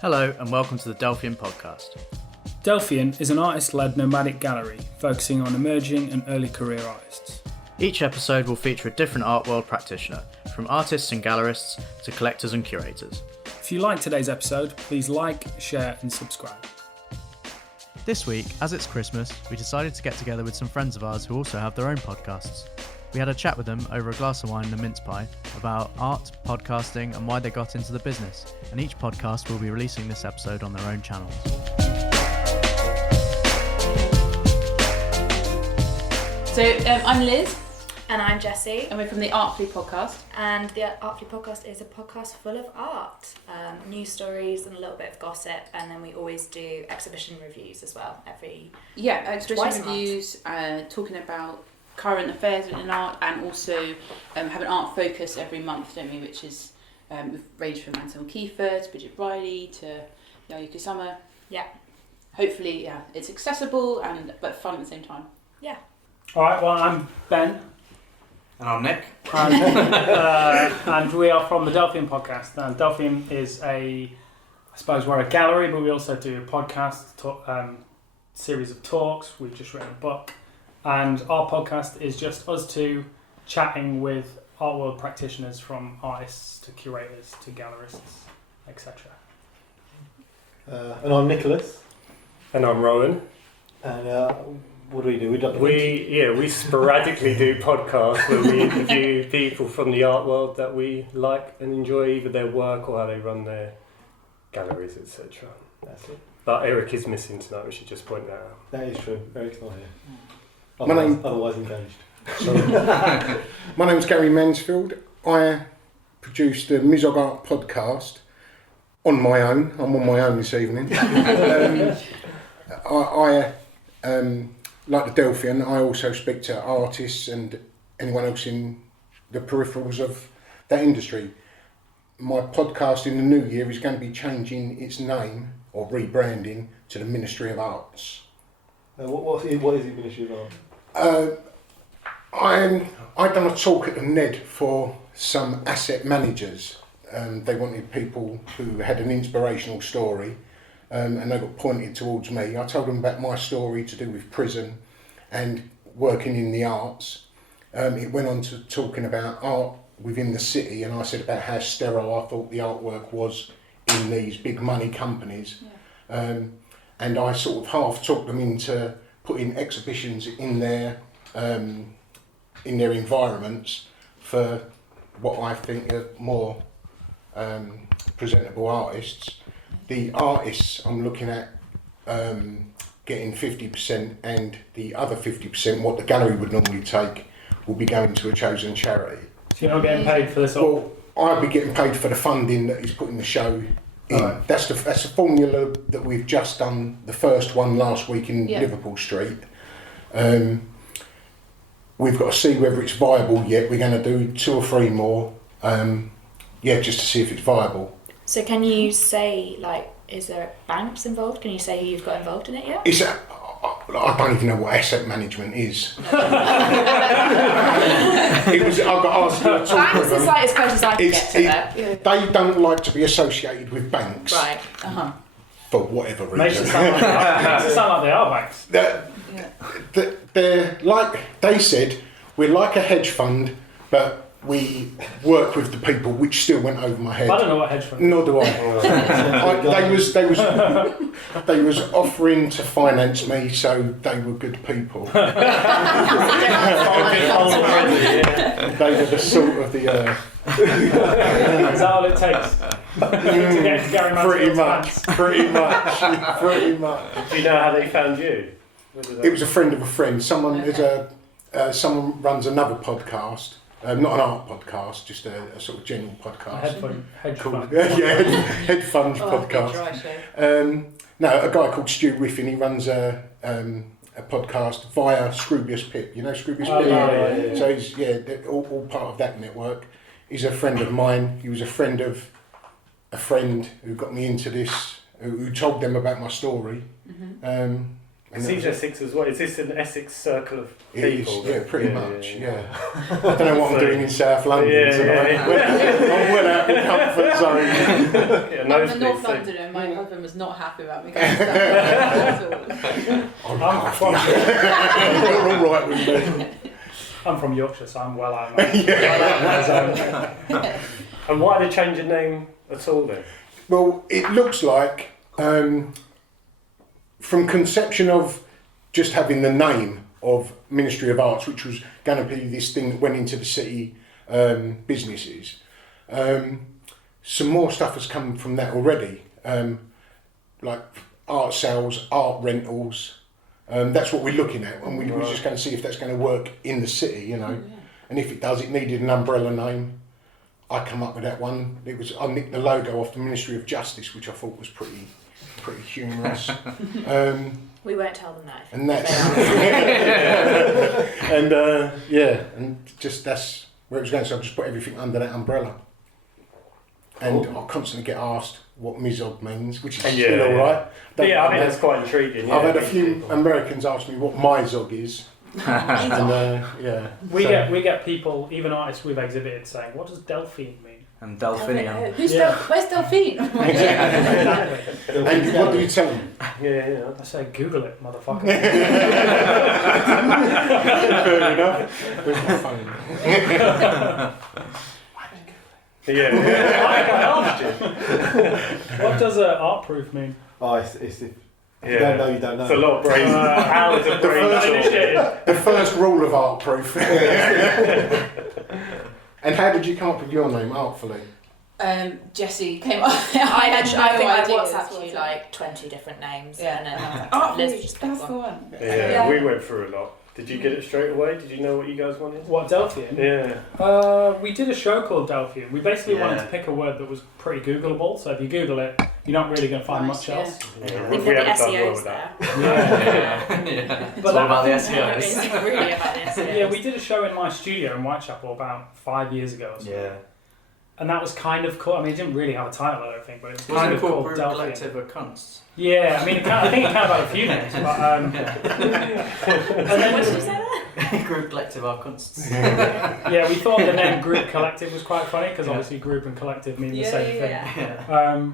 Hello and welcome to the Delphian Podcast. Delphian is an artist-led nomadic gallery focusing on emerging and early career artists. Each episode will feature a different art world practitioner, from artists and gallerists to collectors and curators. If you like today's episode, please like, share and subscribe. This week, as it's Christmas, we decided to get together with some friends of ours who also have their own podcasts. We had a chat with them over a glass of wine and a mince pie about art, podcasting and why they got into the business, and each podcast will be releasing this episode on their own channels. So I'm Liz. And I'm Jessie. And we're from the Artfully Podcast. And the Artfully Podcast is a podcast full of art, news stories and a little bit of gossip, and then we always do exhibition reviews as well exhibition reviews, talking about current affairs in art, and also have an art focus every month, don't we? Which is we've ranged from Anton Kiefer to Bridget Riley to Yayuko Summer. Yeah. Hopefully, it's accessible but fun at the same time. Yeah. All right. Well, I'm Ben. And I'm Nick. And we are from the Delphian Podcast. Now, Delphian is I suppose we're a gallery, but we also do a podcast, series of talks. We've just written a book. And our podcast is just us two chatting with art world practitioners, from artists to curators to gallerists, etc. And I'm Nicholas. And I'm Rowan. And what do? We sporadically do podcasts where we interview people from the art world that we like and enjoy, either their work or how they run their galleries, etc. That's it. But Eric is missing tonight, we should just point that out. That is true. Eric's not here. Otherwise engaged. My name's Gary Mansfield. I produce the Mizog Art Podcast on my own. I'm on my own this evening. Like the Delphian, I also speak to artists and anyone else in the peripherals of that industry. My podcast in the new year is going to be changing its name or rebranding to the Ministry of Arts. What is the Ministry of Art? I done a talk at the NED for some asset managers. They wanted people who had an inspirational story. And they got pointed towards me. I told them about my story to do with prison and working in the arts. It went on to talking about art within the city, and I said about how sterile I thought the artwork was in these big money companies. Yeah. And I sort of half talked them into putting exhibitions in their environments for what I think are more presentable artists. The artists I'm looking at getting 50%, and the other 50%, what the gallery would normally take, will be going to a chosen charity. So you're not getting paid for this? Well, I'll be getting paid for the funding that is putting the show in. Right. That's the formula that we've just done, the first one last week in Liverpool Street. We've got to see whether it's viable yet. We're going to do 2 or 3 more, just to see if it's viable. So can you say, is there banks involved? Can you say who you've got involved in it yet? I don't even know what asset management is. I got asked to talk banks with them. is as close as I can get to that. They don't like to be associated with banks. Right. For whatever reason. Makes it sound like they are banks. They're like, they said, we're like a hedge fund, but we work with the people, which still went over my head. I don't know what hedge fund. Nor do I. They was offering to finance me, so they were good people. They were the salt of the earth. Is that all it takes? To get to Gary Pretty much. Do you know how they found you? It was a friend of a friend. Someone runs another podcast. Not an art podcast, just a sort of general podcast. Hedge fund. Head fund podcast. A guy called Stu Riffin. He runs a podcast via Scroobius Pip. You know Scroobius Pip? Yeah. So he's all part of that network. He's a friend of mine. He was a friend of a friend who got me into this, who told them about my story. Mm-hmm. Seems Essex as well. Is this an Essex circle of people? Pretty much. I don't know what I'm doing in South London tonight. I'm well out of the comfort zone. Yeah, I'm in North London and my husband was not happy about me going to that. You're all right with me. I'm from Yorkshire, so I'm well out of my zone. And why did they change the name at all then? Well, it looks like from conception of just having the name of Ministry of Arts, which was going to be this thing that went into the city businesses, some more stuff has come from that already, like art sales, art rentals. That's what we're looking at, and we're just going to see if that's going to work in the city, you know. And if it does, it needed an umbrella name. I come up with that one. I nicked the logo off the Ministry of Justice, which I thought was pretty humorous. We won't tell them that. And that's and just that's where it was going. So I just put everything under that umbrella. And I constantly get asked what Mizog means, which is still all right. Yeah, I think that's quite intriguing. I've had a few Americans ask me what Mizog is. And, We get people, even artists we've exhibited, saying, "What does Delphian mean?" And Delphinium. Where's Delphine? Exactly. And what do you tell them? Yeah. I say, Google it, motherfucker. Fair enough. Where's my phone? Yeah. I asked you. What does art proof mean? Oh, it's if you don't know, you don't know. It's a lot of brain. Hours of brain. The first rule of art proof. And how did you come up with your name, Artfully? Jessie came up. I think I ideas, WhatsApped you like 20 different names, Yeah. and then I was like, Oh, Liz just pick that's the one. one. Yeah, we went through a lot. Did you get it straight away? Did you know what you guys wanted? What, Delphian? Yeah. We did a show called Delphian. We basically wanted to pick a word that was pretty Googleable, so if you Google it, you're not really going to find much else. I think that the SEO's there. It's all about the SEOs. It's really about the SEOs. Yeah, we did a show in my studio in Whitechapel about 5 years ago or so. Yeah. And that was kind of cool. I mean, it didn't really have a title, I don't think, but it was Kind of called called Group Delphian. Collective of Cunts. Yeah, I mean, I think it kind of had a few names, but What did you say there? Group Collective of Cunts. yeah, we thought the name Group Collective was quite funny because obviously group and collective mean the same thing. Yeah.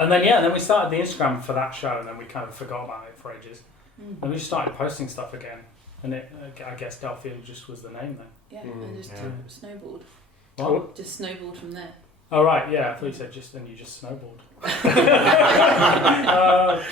And then we started the Instagram for that show, and then we kind of forgot about it for ages. And we just started posting stuff again, and I guess Delphian just was the name then. Yeah, and just snowballed. What? Just snowballed from there. Oh right, yeah. I thought you said you just snowballed.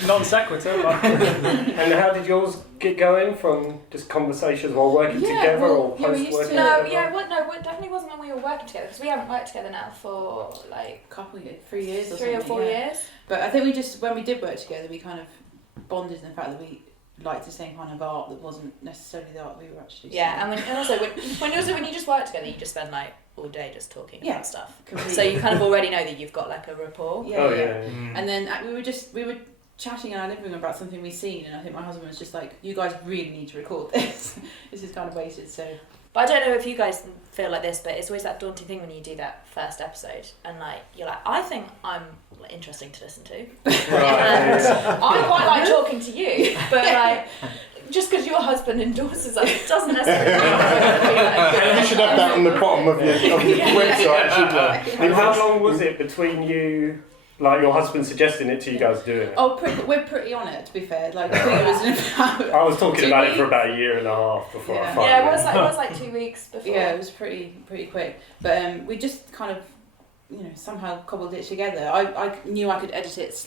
Non sequitur. But And how did yours get going? From just conversations while working together, or we post used working to- together? It definitely wasn't when we were working together, because we haven't worked together now for like Couple of years, 3 years or 3 or something, 4 yeah. years. But I think when we did work together, we kind of bonded in the fact that we liked the same kind of art that wasn't necessarily the art we were actually seeing. Yeah, and when you just work together, you just spend like all day just talking about stuff. Completely. So you kind of already know that you've got like a rapport. Yeah. And then we were chatting in our living room about something we'd seen, and I think my husband was just like, "You guys really need to record this. This is kind of wasted." So. But I don't know if you guys feel like this, but it's always that daunting thing when you do that first episode, and like you're like, I think I'm interesting to listen to, and I quite like talking to you, but like just because your husband endorses us doesn't necessarily mean You should have that on the bottom of your website, shouldn't you? And how long was it between you, like your husband suggesting it to you guys doing it? Oh, we're pretty on it, to be fair. Like, I think it was about I was talking 2 about weeks. it for about a year and a half before I finally... Yeah, it was like 2 weeks before. Yeah, it was pretty quick. But we just kind of, somehow cobbled it together. I knew I could edit it,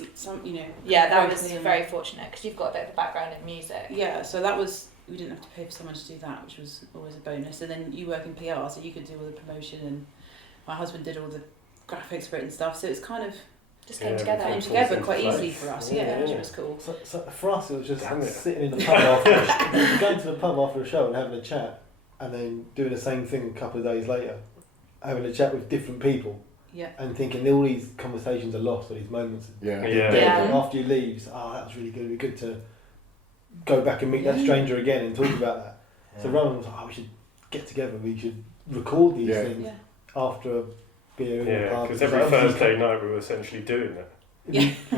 Yeah, that was quickly, very fortunate because you've got a bit of a background in music. Yeah, so that was, we didn't have to pay for someone to do that, which was always a bonus. And then you work in PR, so you could do all the promotion, and my husband did all the graphics for it and stuff. So it's kind of Just came together. came together quite easily for us. Yeah, which was cool. So for us, it was just sitting in the pub after going to the pub after a show and having a chat, and then doing the same thing a couple of days later, having a chat with different people. Yeah. And thinking all these conversations are lost, all these moments. Yeah. And after you leave, you say, that was really good. It'd be good to go back and meet that stranger again and talk about that. So rather than we should get together, we should record these things after a beer in the pub. Because every Thursday night we were essentially doing that. Yeah. I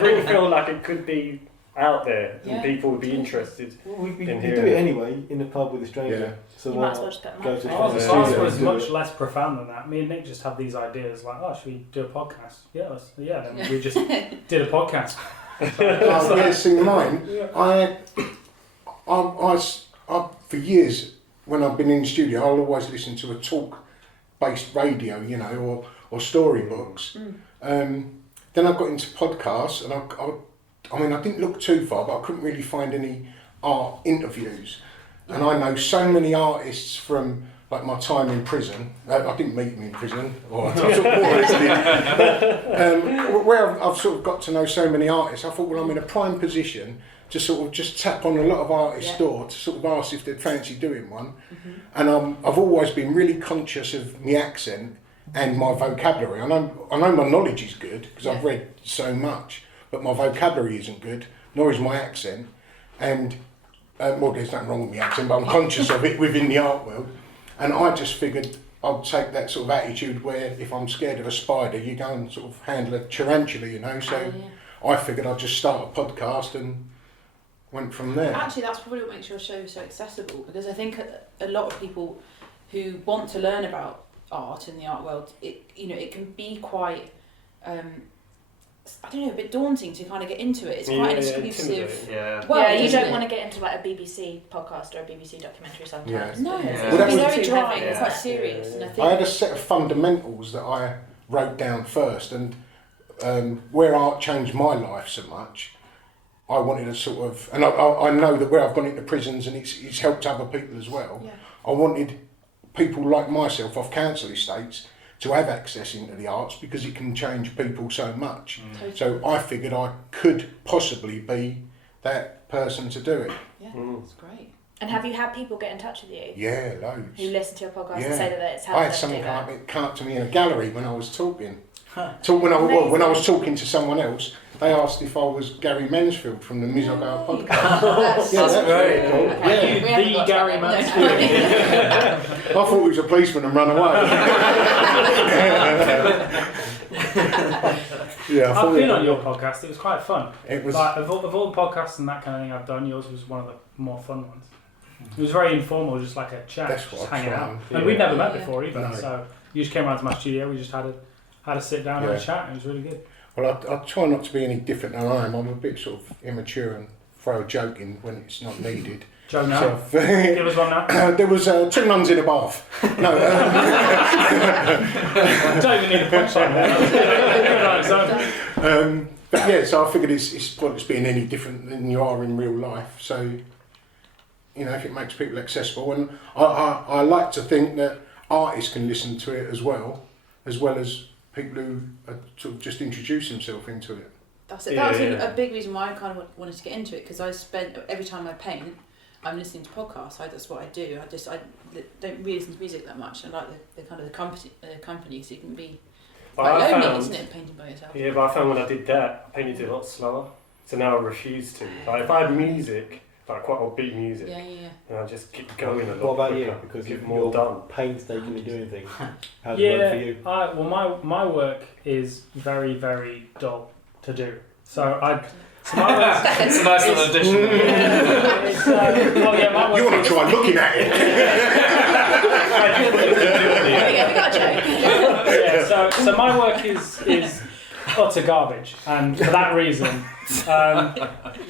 really feel like it could be out there Yeah. and people would be interested. We in do hearing it anyway in the pub with a stranger. Yeah. So You why might as well not just put them go out to there. a Ours friend's ours studio was and do much it? less profound than that. Me and Nick just have these ideas like, should we do a podcast? Yeah, then we just did a podcast. See, mine. I for years when I've been in the studio, I'll always listen to a talk-based radio, or storybooks. Then I got into podcasts, and I didn't look too far, but I couldn't really find any art interviews. And I know so many artists from like my time in prison. I didn't meet them in prison, or I sort of more or less did. But, where I've sort of got to know so many artists, I thought, well, I'm in a prime position to sort of just tap on a lot of artists' door to sort of ask if they'd fancy doing one. And I've always been really conscious of my accent and my vocabulary. I know my knowledge is good because I've read so much, but my vocabulary isn't good, nor is my accent. And well, there's nothing wrong with my accent, but I'm conscious of it within the art world. And I just figured I'd take that sort of attitude where if I'm scared of a spider, you go and sort of handle a tarantula, So I figured I'd just start a podcast and went from there. Actually, that's probably what makes your show so accessible, because I think a lot of people who want to learn about art in the art world, it can be quite, a bit daunting to kind of get into it. It's quite an exclusive. You don't want to get into like a BBC podcast or a BBC documentary sometimes. No, Well, it's that very was- dry, Yeah. it's quite serious. And I I think had a set of fundamentals that I wrote down first, and where art changed my life so much, I wanted to sort of, and I know that where I've gone into prisons and it's helped other people as well, I wanted people like myself off council estates to have access into the arts because it can change people so much. So I figured I could possibly be that person to do it. yeah, it's great. And have you had people get in touch with you Yeah, loads. who listen to your podcast Yeah. and say that it's helped I had them someone do that? come up to me in a gallery when I was talking. When I was talking to someone else, they asked if I was Gary Mansfield from the Mizog Art Podcast. That's very cool. Okay. We haven't The got to Gary that Mansfield. I thought he was a policeman and run away. I've been on your podcast. It was quite fun. It was. Like, of all the podcasts and that kind of thing I've done, yours was one of the more fun ones. It was very informal, just like a chat, That's just what hanging I out. found. And we'd never met Yeah. before either, No. so you just came around to my studio. We just had a sit down and a Yeah. chat. It was really good. Well, I try not to be any different than I am. I'm a bit sort of immature and throw a joke in when it's not needed. Joe, now So, give us one now. there was 2 nuns in a bath. No, Don't even need a punchline there. but yeah, so I figured it's pointless being any different than you are in real life. So, if it makes people accessible, and I like to think that artists can listen to it as well as people who are sort of just introduce themselves into it. That's it. That was a big reason why I kind of wanted to get into it, because I spent every time I paint, I'm listening to podcasts. That's what I do. I don't really listen to music that much. I like the kind of the company, because it can be quite lonely, isn't it, painting by yourself? Yeah, but I found when I did that, I painted it a lot slower. So now I refuse to. Like if I had music, like quite upbeat music, Yeah. and I just keep going a lot. What about you? quicker, Because get you're more done. painstakingly doing things. How's it work for you? My work is very, very dull to do. So my work. It's a nice little addition. My work You want to try looking at it? We got a joke. So my work is utter garbage, and for that reason,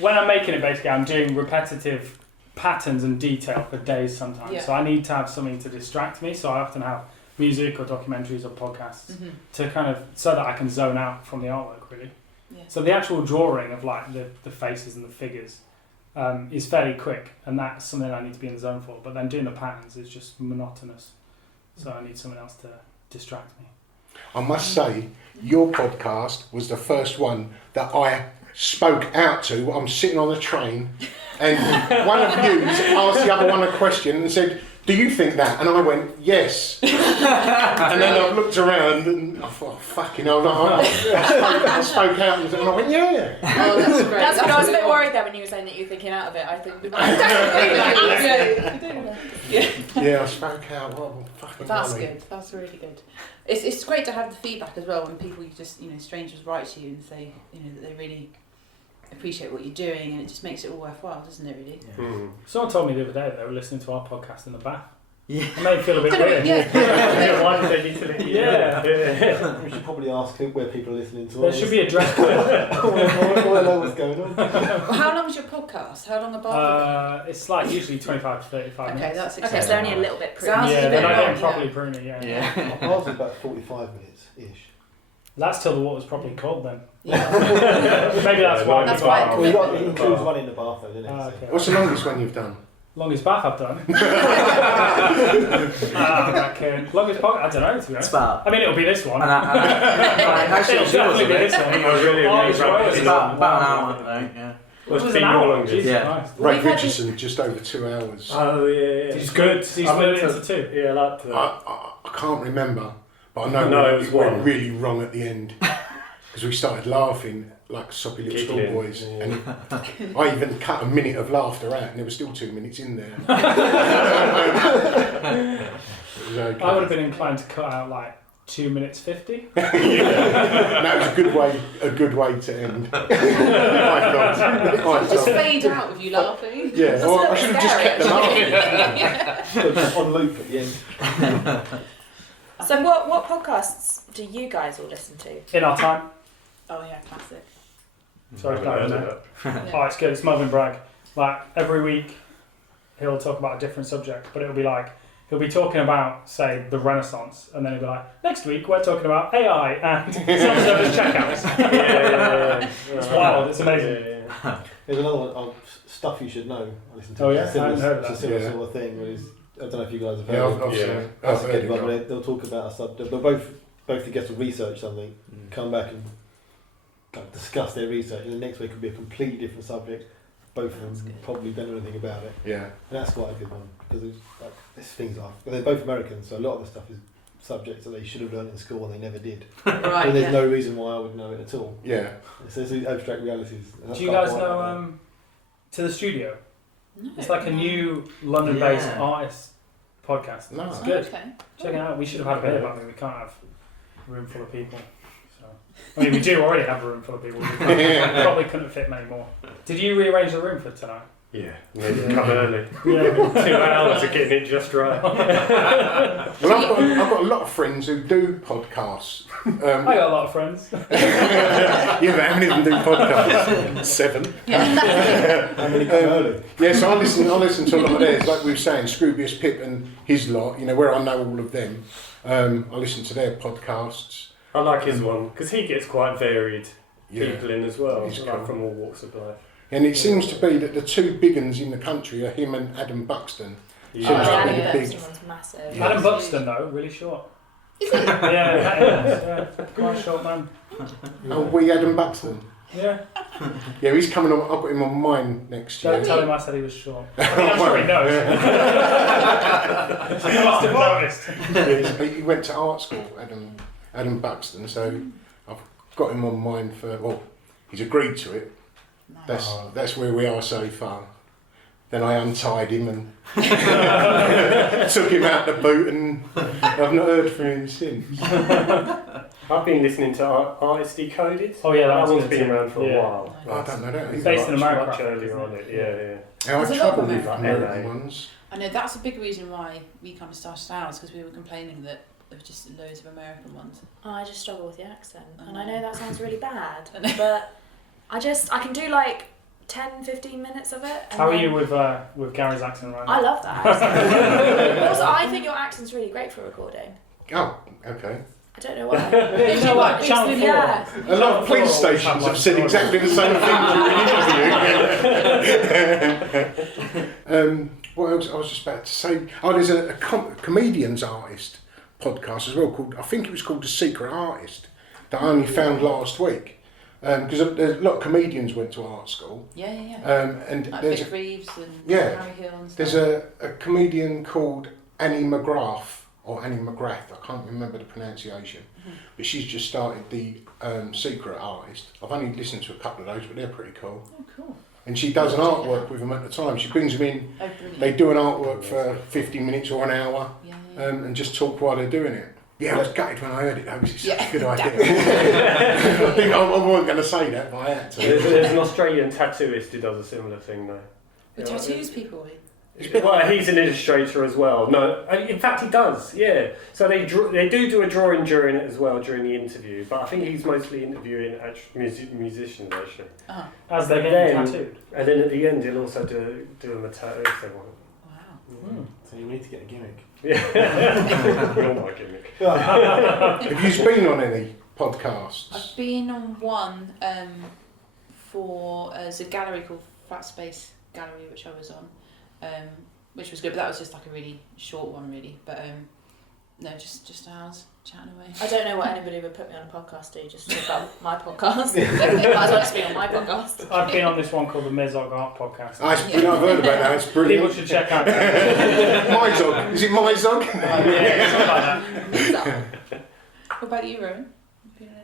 when I'm making it, basically, I'm doing repetitive patterns and detail for days sometimes. Yeah. So I need to have something to distract me. So I often have music or documentaries or podcasts to kind of so that I can zone out from the artwork, really. Yeah. So the actual drawing of like the faces and the figures is fairly quick, and that's something I need to be in the zone for. But then doing the patterns is just monotonous, so I need someone else to distract me. I must say, your podcast was the first one that I spoke out to. I'm sitting on the train, and one of you asked the other one a question and said, "Do you think that?" And I went, "Yes." And then I looked around and I thought, fucking hell, I spoke out and I went, "Yeah." Oh, that's great. That's good. I was a bit really worried there when you were saying that you were thinking out of it. I think. Yeah, I spoke out. Well, fucking That's golly. good. That's really good. It's great to have the feedback as well when people strangers write to you and say that they appreciate what you're doing, and it just makes it all worthwhile, doesn't it? Really. Yeah. Mm. Someone told me the other day that they were listening to our podcast in the bath. Yeah. It made me feel a bit weird. Yeah, why did they need to let you Yeah. We should probably ask where people are listening to. There should be a dress code. I want to know what's going on. Well, how long is your podcast? How long above? It's like usually 25 to 35 Okay, minutes. that's Okay, acceptable. so they're only a little bit Sounds pruney. a Yeah, bit they're not long, getting properly pruny, yeah. Yeah. Ours is about 45 minutes-ish. That's till the water's properly cold then. Yeah. Maybe that's why. That's we why got- Well, it includes one in the bath though, doesn't it? Okay. What's the longest one you've done? Longest bath I've done. I reckon. Longest podcast, I don't know, to be It's honest. about. I mean, it'll be this one. How It'll short's yours, definitely be is this it? one. Oh, really? Oh, it's right. It's about an hour, I think. Yeah. It was What's an been hour. your longest? Jesus Yeah. Christ. Ray We've had Richardson, just over 2 hours. Oh, yeah. He's good. He's split it into two. Yeah, I like that. I can't remember, but I know No, when it was it went one. really wrong at the end because we started laughing like soppy little Giggling, schoolboys, yeah. and I even cut a minute of laughter out, and there was still 2 minutes in there. It was okay. I would have been inclined to cut out like 2 minutes 50. And that was a good way to end. I thought. Just fade out with you laughing. Yeah, That's well, a I bit should have just kept them laughing. On loop at the end. So what podcasts do you guys all listen to? In our time. Oh yeah, classic. Sorry, I've no, heard no. of that. Oh, it's good. It's Melvin Bragg. Like every week, he'll talk about a different subject, but it'll be like he'll be talking about, say, the Renaissance, and then he'll be like, next week we're talking about AI and self-service checkouts. Yeah. It's wild. It's amazing. Yeah. There's another one, Stuff You Should Know. I listened to Oh, it. yeah? It's a I hadn't heard of It's a that. similar Yeah. sort of thing. Where I don't know if you guys have heard Yeah, of it. I've Yeah. seen it. That's I've a heard good it, one. yeah. They'll talk about a subject. But both the guests will research something, come back and kind of discuss their research, and the next week will be a completely different subject. Both of them probably don't know anything about it, Yeah. and that's quite a good one because it's like there's things like they're both Americans, so a lot of the stuff is subjects that they should have learned in school and they never did. Right. And there's Yeah. no reason why I would know it at all. Yeah. So it's these abstract realities. and that's Do you quite guys quite know like To the Studio? No, It's like a no. new London-based Yeah. artist podcast. No. It's Oh, good. okay. Check it out. We should have had a bit about me. We can't have a room full of people. So I mean, we do already have a room full of people. We probably couldn't fit many more. Did you rearrange the room for tonight? Yeah, maybe come early. Yeah. 2 hours of getting it just right. Well, I've got a lot of friends who do podcasts. I got a lot of friends. Yeah, but how many of them do podcasts? 7. How many come early? Yeah, so I listen to a lot of theirs, like we were saying, Scroobius Pip and his lot, where I know all of them. I listen to their podcasts. I like his one because he gets quite varied Yeah. people in as well, He's like cool. from all walks of life. And it seems to be that the 2 big uns in the country are him and Adam Buxton. Yeah. Seems to Yeah, be Adam the big. Buxton one's massive. Yeah. Adam Buxton, though, really short. Is it? Yeah, quite a short man. Oh, we Adam Buxton. Yeah. Yeah, he's coming on. I've got him on mine next year. Don't tell him I said he was short. I mean, I'm sure he knows. He must have noticed. Yeah, he went to art school, Adam Buxton. So I've got him on mine for. Well, he's agreed to it. Nice. That's where we are so far. Then I untied him and took him out the boot, and I've not heard from him since. I've been listening to Artist Decoded. Oh, yeah, that that's one's good been too. around for Yeah. a while. I don't know that. It's either. based in America, Much I think, earlier isn't on it? it. Yeah. And I There's a lot of trouble with American American ones. ones. I know that's a big reason why we kind of started ours, because we were complaining that there were just loads of American ones. Oh, I just struggle with the accent, I and I know. know that sounds really bad, I know. but I can do like 10-15 minutes of it. And How are then- you with Gary's accent right now? I love that accent. Also, I think your accent's really great for recording. Oh, okay. I don't know why. You know what? Channel 4. Yeah. A lot of police stations have said exactly the same thing during interview. What else I was just about to say? Oh, there's a comedians artist podcast as well called, I think it was called The Secret Artist, that I only found last week. Because there's a lot of comedians went to art school. Yeah. And Like there's Vic Reeves and Yeah. Harry Hill and stuff. There's a comedian called Annie McGrath, or Annie McGrath, I can't remember the pronunciation, but she's just started the Secret Artist. I've only listened to a couple of those, but they're pretty cool. Oh, cool. And she does an artwork with them at the time. She brings them in, Oh, brilliant. they do an artwork for 50 minutes or an hour, Yeah. and just talk while they're doing it. Yeah, I was gutted when I heard it though, because it's such a good idea. I think I wasn't going to say that, but I had to. There's an Australian tattooist who does a similar thing though. Who tattoos people? Well, he's an illustrator as well. No, in fact he does. Yeah. So they do a drawing during it as well during the interview. But I think he's mostly interviewing musicians actually. Uh-huh. As they're getting tattooed. And then at the end he'll also do them a tattoo if they want. Wow. So you need to get a gimmick. Yeah. You're my gimmick. Have you been on any podcasts? I've been on one for there's a gallery called Flat Space Gallery, which I was on. Which was good, but that was just like a really short one, really. But no, just ours chatting away. I don't know what anybody would put me on a podcast to, just talk about my podcast. Might as well just be on my podcast. I've been on this one called the Mizog Art Podcast. I've heard about that, it's brilliant. People should check out. Mizog, is it Mizog? Yeah, something like that. What about you, Rowan?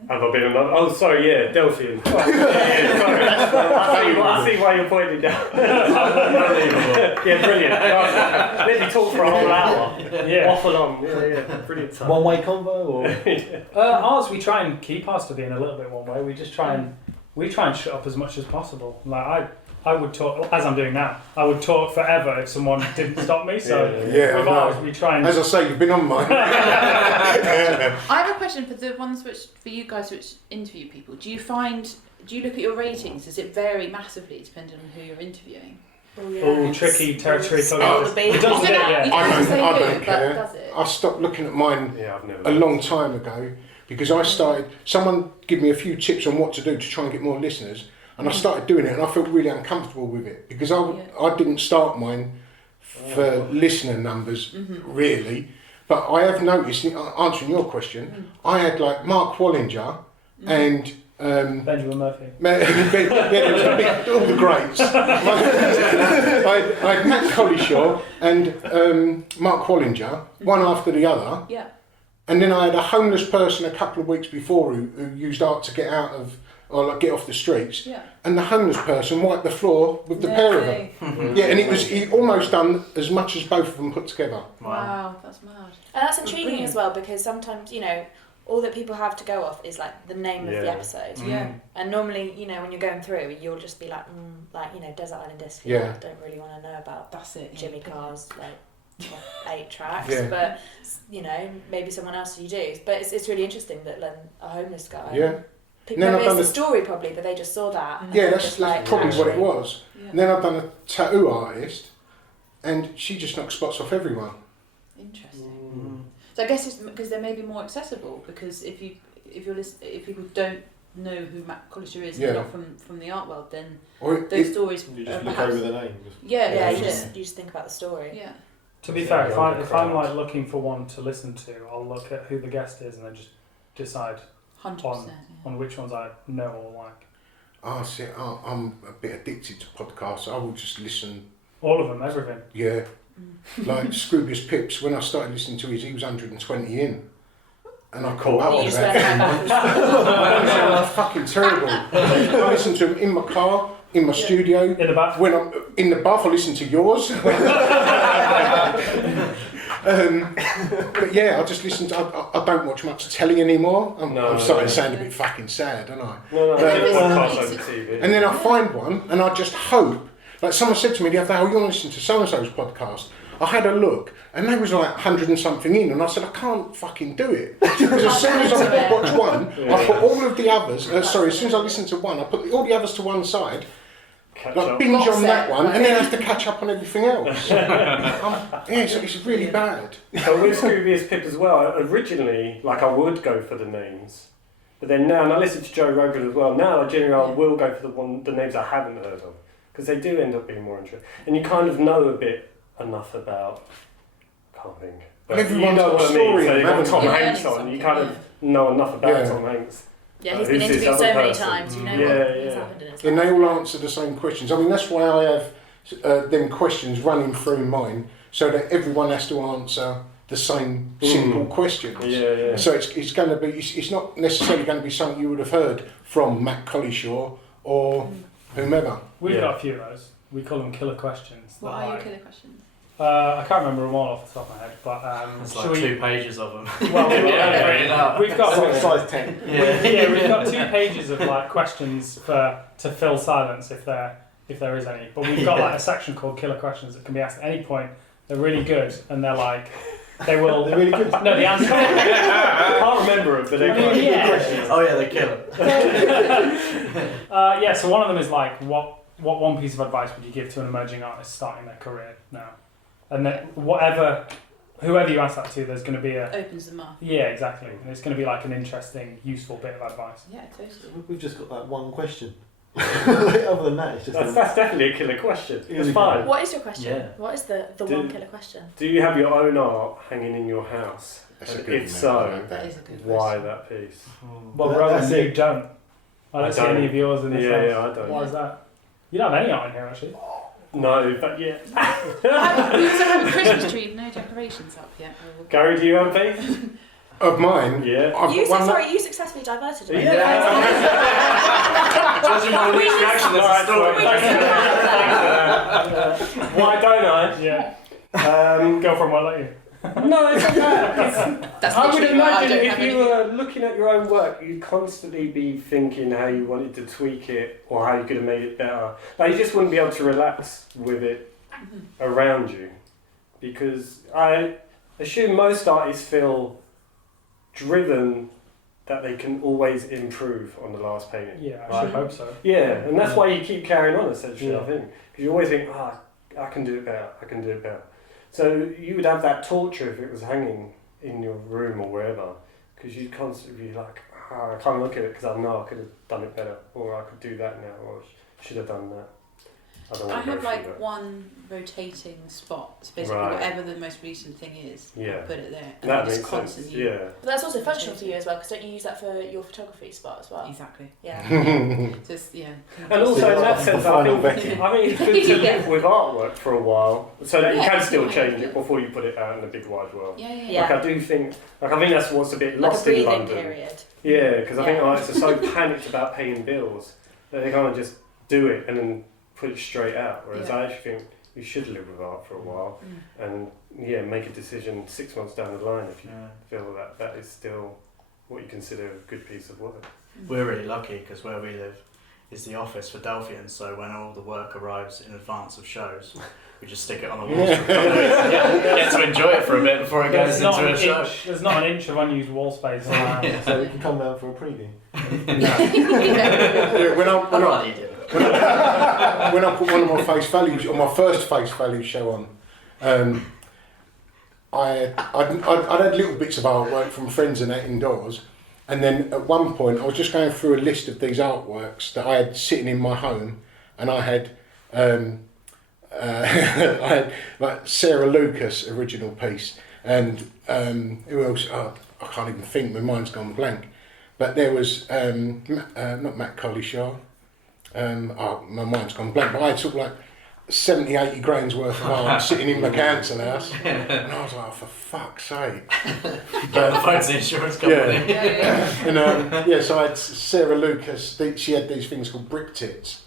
Have I been on? Oh, sorry, yeah, Delphian. Sorry. I see why you're pointing down. Yeah, brilliant. Let me talk for a whole hour. Yeah. Waffle on. Yeah, brilliant time. One-way convo or? Ours, we try and keep ours to being a little bit one way. We just try and shut up as much as possible. Like I would talk, as I'm doing now, I would talk forever if someone didn't stop me. So with ours, we try and... As I say, you've been on mine. I have a question for the ones for you guys which interview people. Do you look at your ratings? Does it vary massively depending on who you're interviewing? Oh, tricky territory. It does I don't care. Does it? I stopped looking at mine I've never a long time ago because I started. Someone gave me a few tips on what to do to try and get more listeners, and I started doing it, and I felt really uncomfortable with it because I didn't start mine for listener numbers really, but I have noticed, answering your question, I had like Mark Wallinger and. Benjamin Murphy. All the greats. I had Matt Collishaw and Mark Wallinger, one after the other. Yeah. And then I had a homeless person a couple of weeks before who used art to get out of, or like get off the streets. Yeah. And the homeless person wiped the floor with the pair of them. Yeah, and he almost done as much as both of them put together. Wow, that's mad. And that's intriguing as well, because sometimes, all that people have to go off is like the name of the episode. Yeah. And normally, when you're going through, you'll just be like, Desert Island Disc. Yeah. I don't really want to know about That's it. Jimmy Carr's 8 tracks, Yeah. but maybe someone else you do. But it's really interesting that a homeless guy. Yeah. People know it's a story probably, but they just saw that. And Yeah, that's probably what it was. Yeah. And then I've done a tattoo artist, and she just knocks spots off everyone. Interesting. So I guess it's because they're maybe more accessible, because if people don't know who Matt Collishaw is, and they're not from the art world, then those stories. You just look over the name. Yeah, you just think about the story. Yeah. To be fair, if I'm like looking for one to listen to, I'll look at who the guest is and then just decide 100%. On which ones I know or like. I see. I'm a bit addicted to podcasts. I will just listen. All of them, everything. Yeah. Like Scroobius Pips, when I started listening to he was 120 in. And I caught up with that. That's fucking terrible. I listen to him in my car, in my studio. In the bath? When I'm in the bath, I listen to yours. But yeah, I just listen to. I don't watch much telly anymore. I'm starting to sound a bit fucking sad, aren't I? And then I find one, and I just hope. Like someone said to me the other day, "Oh, you want to listen to so and so's podcast?" I had a look, and they was like 100 and something in, and I said, "I can't fucking do it." Because as soon as I watch one, I put all of the others. As soon as I listen to one, I put all the others to one side. Binge on that one, and then have to catch up on everything else. So it's really bad. But with Scroobius Pip as well, originally, I would go for the names, but then now, and I listen to Joe Rogan as well. Now, generally, I will go for the names I haven't heard of, because they do end up being more interesting, and you kind of know a bit enough about. Can't think. But Everyone's you know got a what I mean. story. So you've got Tom Yeah, Hanks on. You kind of know enough about Tom Hanks. Yeah, he's been interviewed so many times, what has happened in his life. And they all answer the same questions. I mean, that's why I have them questions running through mine, so that everyone has to answer the same simple questions. Yeah. So it's going to be. It's not necessarily going to be something you would have heard from Matt Collishaw or whomever. We've got a few of those. We call them killer questions. What are your killer questions? I can't remember them all off the top of my head, but It's like 2 pages of them. Well, We've got size 10. we've got 2 pages of like questions to fill silence if there is any. But we've got like a section called killer questions that can be asked at any point. They're really good, and they're like they will. They're really good. No, the answer. I can't remember it, but they're quite good questions. Oh yeah, they're killer. So one of them is like, what one piece of advice would you give to an emerging artist starting their career now? And then whoever you ask that to, there's going to be opens them up. Yeah, exactly. And it's going to be like an interesting, useful bit of advice. Yeah, totally. We've just got that one question. Other than that, it's just... That's definitely a killer question. It's fine. What is your question? Yeah. What is the one killer question? Do you have your own art hanging in your house? That's a And good if one, so, That is a good why question. that piece? Well, That's Rowan, you it. don't. I don't see any of yours in this house. Yeah, I don't. Why is that? You don't have any art in here, actually. No, but yeah. We also have a Christmas tree with no decorations up yet. Gary, do you have a piece? Of mine, Yeah. I've got one. You successfully diverted it. Judging by Luke's reaction, there's a story. Why don't I? Yeah. Um, Girlfriend won't let you. no, it's okay. That's I would literally why I imagine don't if have you anything. were looking at your own work, you'd constantly be thinking how you wanted to tweak it or how you could have made it better. Like, you just wouldn't be able to relax with it around you. Because I assume most artists feel driven that they can always improve on the last painting. Yeah, I Right. should hope so. Yeah, and that's why you keep carrying on, essentially, Yeah. I think. Because you always think, I can do it better, I can do it better. So you would have that torture if it was hanging in your room or wherever, because you'd constantly be like, I can't look at it because I know I could have done it better, or I could do that now, or should have done that. I don't I want to have go like through that. one rotating spot. So basically, Right. whatever the most recent thing is, Yeah. I'll put it there. And That I just makes sense, constantly. yeah. But that's also functional for you as well, because don't you use that for your photography spot as well? Exactly. Yeah. Just And also in that sense, I Final think vetting. it's good to live with artwork for a while, so that you Yeah, can still yeah. change it before you put it out in the big wide world. Yeah. Yeah. Like I do think, I think that's what's a bit Like a lost in breathing London. period. Yeah, because I think Yeah. artists are so panicked about paying bills that they kind of just do it and then put it straight out. Whereas Yeah. I actually think you should live with art for a while and make a decision 6 months down the line if you feel that that is still what you consider a good piece of work. We're really lucky because where we live is the office for Delphian, so when all the work arrives in advance of shows, we just stick it on the walls for a couple of weeks and get to enjoy it for a bit before it goes into a show. There's not an inch of unused wall space in our So we can come down for a preview. Yeah, when I'd rather you did it. when I put one of my face values, or my first face value show on, I'd had little bits of artwork from friends and that indoors, and then at one point I was just going through a list of these artworks that I had sitting in my home, and I had I had like Sarah Lucas original piece, and who else? Oh, I can't even think. My mind's gone blank. But there was not Matt Collishaw. My mind's gone blank. But I had sort of like 70, 80 grains worth of art sitting in my council house, and I was like, oh, for fuck's sake! Get the phone to the insurance company. And so I had Sarah Lucas. She had these things called brick tits,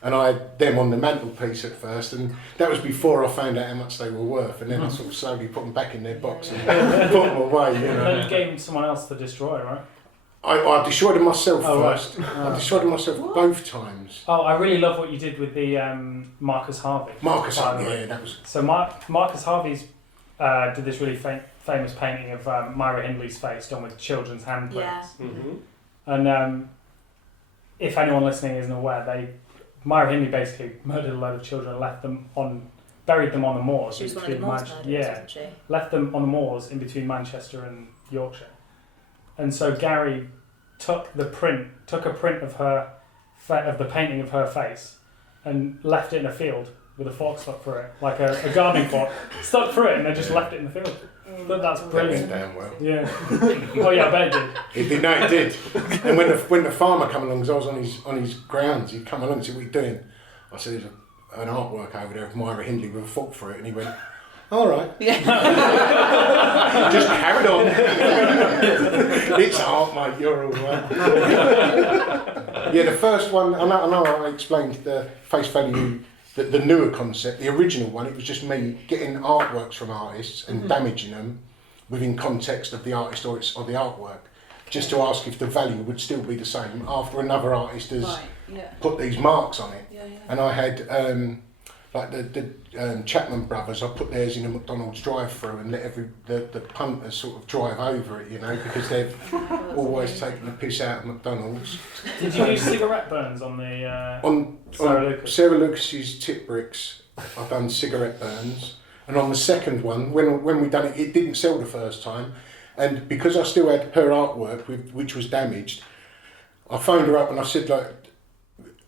and I had them on the mantelpiece at first, and that was before I found out how much they were worth, and then I sort of slowly put them back in their box and put them away. You And know. then you gave them to someone else to destroy, right? I destroyed them myself Oh, right. first. I destroyed them myself both times. Oh, I really love what you did with the Marcus Harvey. Marcus, by the way. yeah, that was. So Marcus Harvey's did this really famous painting of Myra Hindley's face done with children's handprints. Yeah. Mm-hmm. And if anyone listening isn't aware, Myra Hindley basically murdered a load of children and buried them on the moors. She was one of between the Moors Manchester- murderers, yeah, wasn't she? left them on the moors in between Manchester and Yorkshire. And so Gary took a print of of the painting of her face, and left it in a field with a fork stuck through it, like a gardening fork, stuck through it, and then just left it in the field. But that's That went brilliant. down well. Yeah. Oh yeah, I bet it did. It did. No, it did. And when the farmer came along, because I was on his grounds, he'd come along and said, "What are you doing?" I said, "There's an artwork over there of Myra Hindley with a fork through it," and he went, "All right." Just carried on. It's art, mate. You're all right. Yeah, the first one. I know. I explained the face value the newer concept. The original one, it was just me getting artworks from artists and damaging them within context of the artist or the artwork, just to ask if the value would still be the same after another artist has put these marks on it. And I had like the Chapman brothers, I put theirs in a McDonald's drive-through and let the punters sort of drive over it, you know, because they've always taken the piss out of McDonald's. Did you use cigarette burns on the on Sarah Lucas? Sarah Lucas's tip bricks, I've done cigarette burns, and on the second one, when we done it, it didn't sell the first time, and because I still had her artwork which was damaged, I phoned her up and I said, like,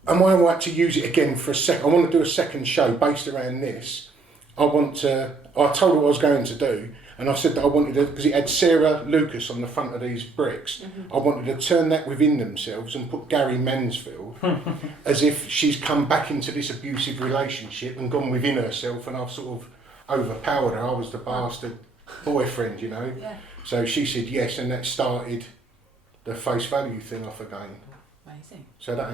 am I right to use it again for a second? I want to do a second show based around this. I told her what I was going to do, and I said that I wanted to, because it had Sarah Lucas on the front of these bricks, I wanted to turn that within themselves and put Gary Mansfield as if she's come back into this abusive relationship and gone within herself, and I've sort of overpowered her. I was the bastard boyfriend, you know. Yeah. So she said yes, and that started the face value thing off again. Amazing. So that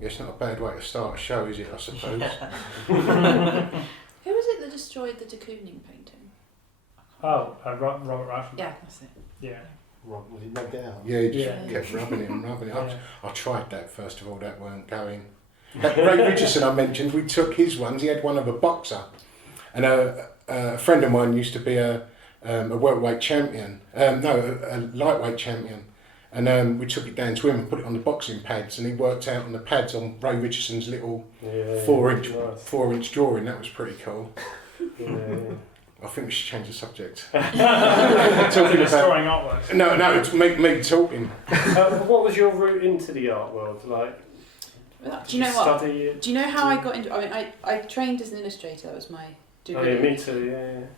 it's not a bad way to start a show, is it, I suppose? Who was it that destroyed the de Kooning painting? Oh, Robert Rush. Yeah, that's it. Yeah. Was he rubbed it out? Yeah, he just kept rubbing it. Yeah. I tried that first of all, that weren't going. That Ray Richardson I mentioned, we took his ones, he had one of a boxer. And a friend of mine used to be a welterweight champion, a lightweight champion. And we took it down to him and put it on the boxing pads, and he worked out on the pads on Ray Richardson's little 4-inch drawing. That was pretty cool. I think we should change the subject. Talking destroying artworks. No, it's me talking. What was your route into the art world like? Do you know what? Do you know how I got into? I mean, I trained as an illustrator. That was my degree. Oh yeah, me too.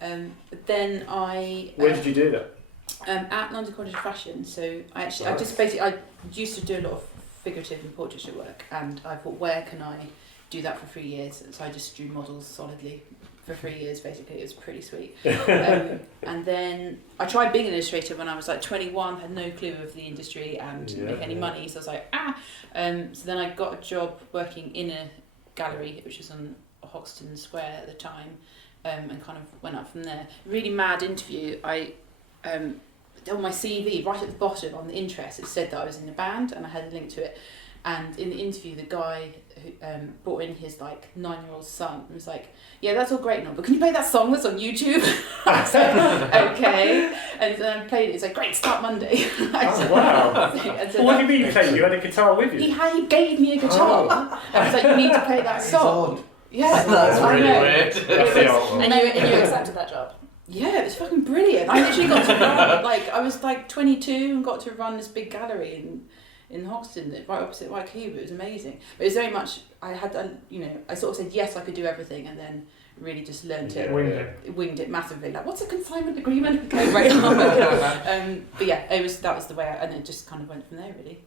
Yeah. But then I. Where did you do that? At London College of Fashion. So I used to do a lot of figurative and portraiture work, and I thought, where can I do that for 3 years? So I just drew models solidly for 3 years. Basically, it was pretty sweet. And then I tried being an illustrator when I was like 21, had no clue of the industry and didn't make any money. So I was like, So then I got a job working in a gallery, which was on Hoxton Square at the time, and kind of went up from there. Really mad interview. On my CV, right at the bottom on the interest, it said that I was in a band, and I had a link to it. And in the interview, the guy who brought in his 9-year-old son was like, "Yeah, that's all great and all, but can you play that song that's on YouTube?" I said, "Okay." And then I played it. It's like, "Great, start Monday." Oh wow! So what do you mean you played? You had a guitar with you? He gave me a guitar. I was like, "You need to play that song." Yeah, that's really weird. And you accepted that job. Yeah, it was fucking brilliant. I literally got to run, I was 22 and got to run this big gallery in Hoxton, right opposite White Cube. It was amazing. But it was very much, I sort of said yes, I could do everything, and then really just learned it. Winged it massively. Like, what's a consignment agreement? Okay, right on. But yeah, that was the way, and it just kind of went from there, really.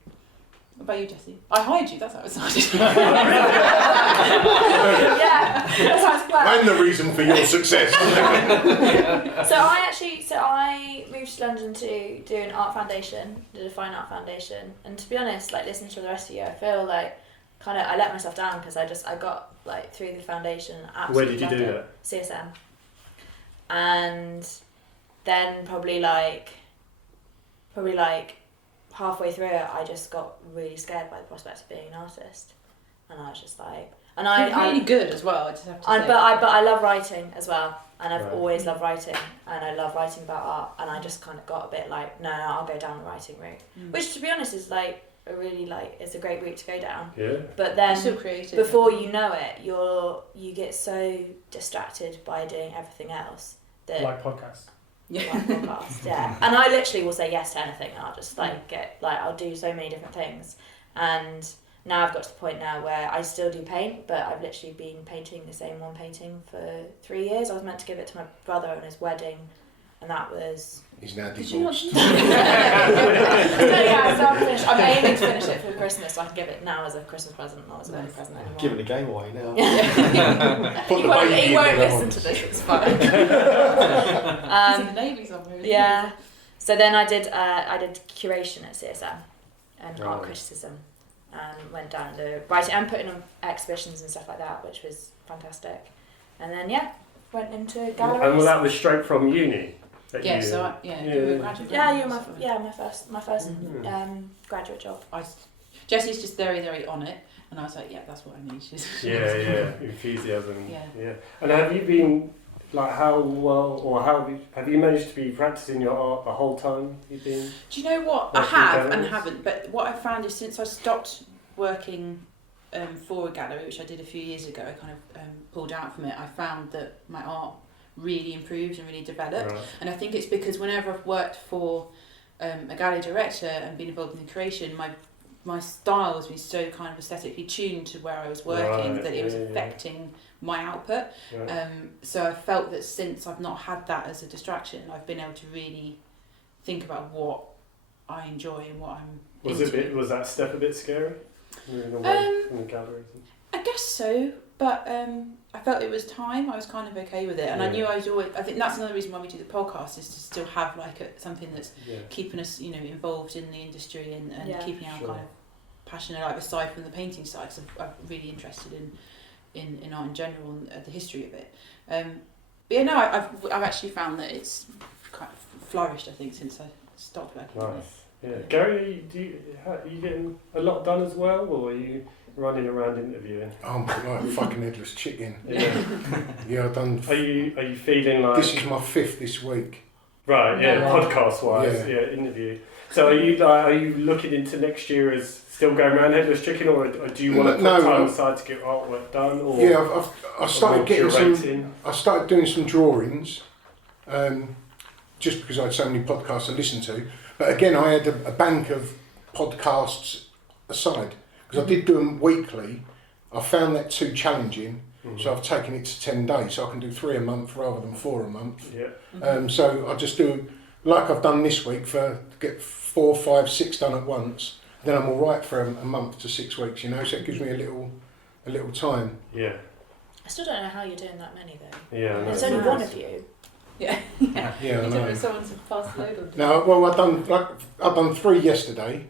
What about you, Jessie? I hired you, that's how it started. Yeah, that's I'm the reason for your success. So I moved to London to do an art foundation, did a fine art foundation, and to be honest, listening to the rest of you, I feel like I let myself down because I got through the foundation. Where did you do that? CSM, and then probably halfway through it, I just got really scared by the prospect of being an artist, and I was just like, and you're really good as well. I just have to say. But I love writing as well, and I've always loved writing, and I love writing about art, and I just kind of got a bit no, I'll go down the writing route, which to be honest is it's a great route to go down. Yeah. But then so creative. Before you know it, you get so distracted by doing everything else that podcasts. Yeah. Podcast, yeah. And I literally will say yes to anything, and I'll just I'll do so many different things. And now I've got to the point now where I still do paint, but I've literally been painting the same one painting for 3 years. I was meant to give it to my brother on his wedding, and that was... He's now divorced. So I'm finished. I'm aiming to finish it for Christmas, so I can give it now as a Christmas present, not as a wedding present anymore. Giving the game away now. He won't listen to this, it's fine. He's in the Navy somewhere. Yeah. So then I did curation at CSM and art criticism, and went down the writing and putting on exhibitions and stuff like that, which was fantastic. And then went into galleries. And was that was straight from uni? Yeah, so you were a graduate. My first graduate job. Jesse's just very, very on it, and I was like, yeah, that's what I need. Enthusiasm. Yeah. And have you been like how well, or how have you managed to be practicing your art the whole time you've been? Do you know what? I have and haven't, but what I found is since I stopped working for a gallery, which I did a few years ago, I kind of pulled out from it. I found that my art really improved and really developed, and I think it's because whenever I've worked for a gallery director and been involved in the creation, my style has been so kind of aesthetically tuned to where I was working that it was affecting my output. So I felt that since I've not had that as a distraction, I've been able to really think about what I enjoy and what I'm into. Was that step a bit scary? Moving away from the galleries? I guess so, but I felt it was time. I was kind of okay with it, and I knew I was always. I think that's another reason why we do the podcast, is to still have like something that's keeping us, involved in the industry and keeping our kind of passion alive, aside from the painting side. Because I'm really interested in art in general and the history of it. I've actually found that it's kind of flourished. I think since I stopped working. Nice. Yeah. Gary, are you getting a lot done as well, or are you running around interviewing? I'm like a fucking headless chicken. Yeah. I've done. Are you feeling like this is my 5th this week? Right. Yeah. Podcast wise. Yeah. Interview. So are you looking into next year as still going around headless chicken, or do you want to put time aside to get artwork done? Or I started getting some. I started doing some drawings, just because I had so many podcasts to listen to. But again, I had a bank of podcasts aside because I did do them weekly. I found that too challenging, so I've taken it to 10 days, so I can do 3 a month rather than 4 a month. Yeah. So I just do like I've done this week to get 4, 5, 6 done at once. Then I'm all right for a month to 6 weeks, so it gives me a little time. Yeah. I still don't know how you're doing that many though. Yeah. There's only one of you. Yeah. Yeah, I know. Someone to pass the load on. No, well, I've done 3 yesterday.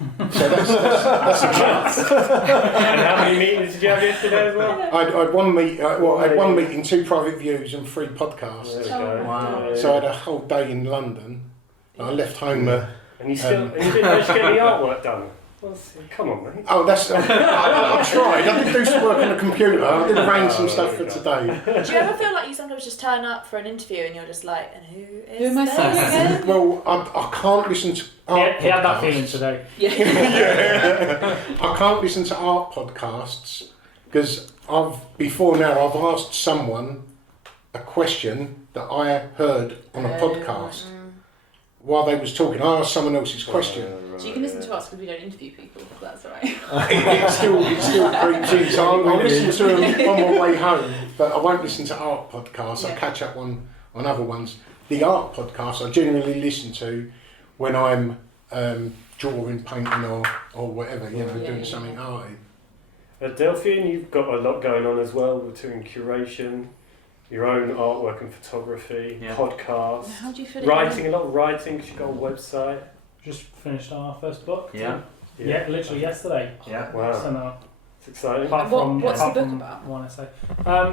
So that's a chance. And how many meetings did you have yesterday as well? I had one meeting, 2 private views, and 3 podcasts. There we go. Wow. So I had a whole day in London. I left home. And you didn't manage to get any artwork done. Well, come on, mate. Oh, that's. I tried. I did do some work on the computer. I did arrange some stuff for today. Do you ever feel like you sometimes just turn up for an interview and you're just like, and who am I saying? Well, I can't listen to art He had that podcasts. feeling today. I can't listen to art podcasts because before now I've asked someone a question that I heard on a podcast. While they was talking, I asked someone else's question. So you can listen to us because we don't interview people. That's all right. It still creeps in. So I'll listen to them on my way home, but I won't listen to art podcasts. I catch up on other ones. The art podcasts I generally listen to when I'm drawing, painting, or whatever. Doing something arty. At Delphian, you've got a lot going on as well between curation, your own artwork and photography, podcast, How do you feel? writing, a lot of writing because you've got a website. Just finished our first book. Yeah. Yeah, literally yesterday. Yeah. Wow. So now, It's exciting. What's the book about? One essay.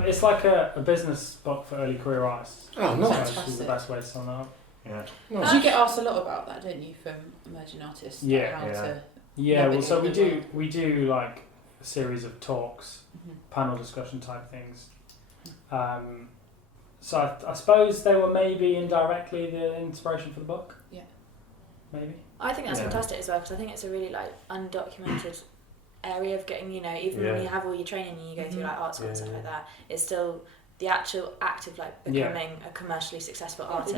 It's like a business book for early career artists. Oh, So nice. this is the best way to sum that up. Yeah. Nice. You get asked a lot about that, don't you, from emerging artists? Yeah. How to Yeah, well, so navigate we the do like a series of talks, panel discussion type things. So I suppose they were maybe indirectly the inspiration for the book. Yeah. Maybe. I think that's fantastic as well because I think it's a really like undocumented area of getting, even when you have all your training and you go through like art school and stuff like that, it's still the actual act of like becoming a commercially succsuccessful artist.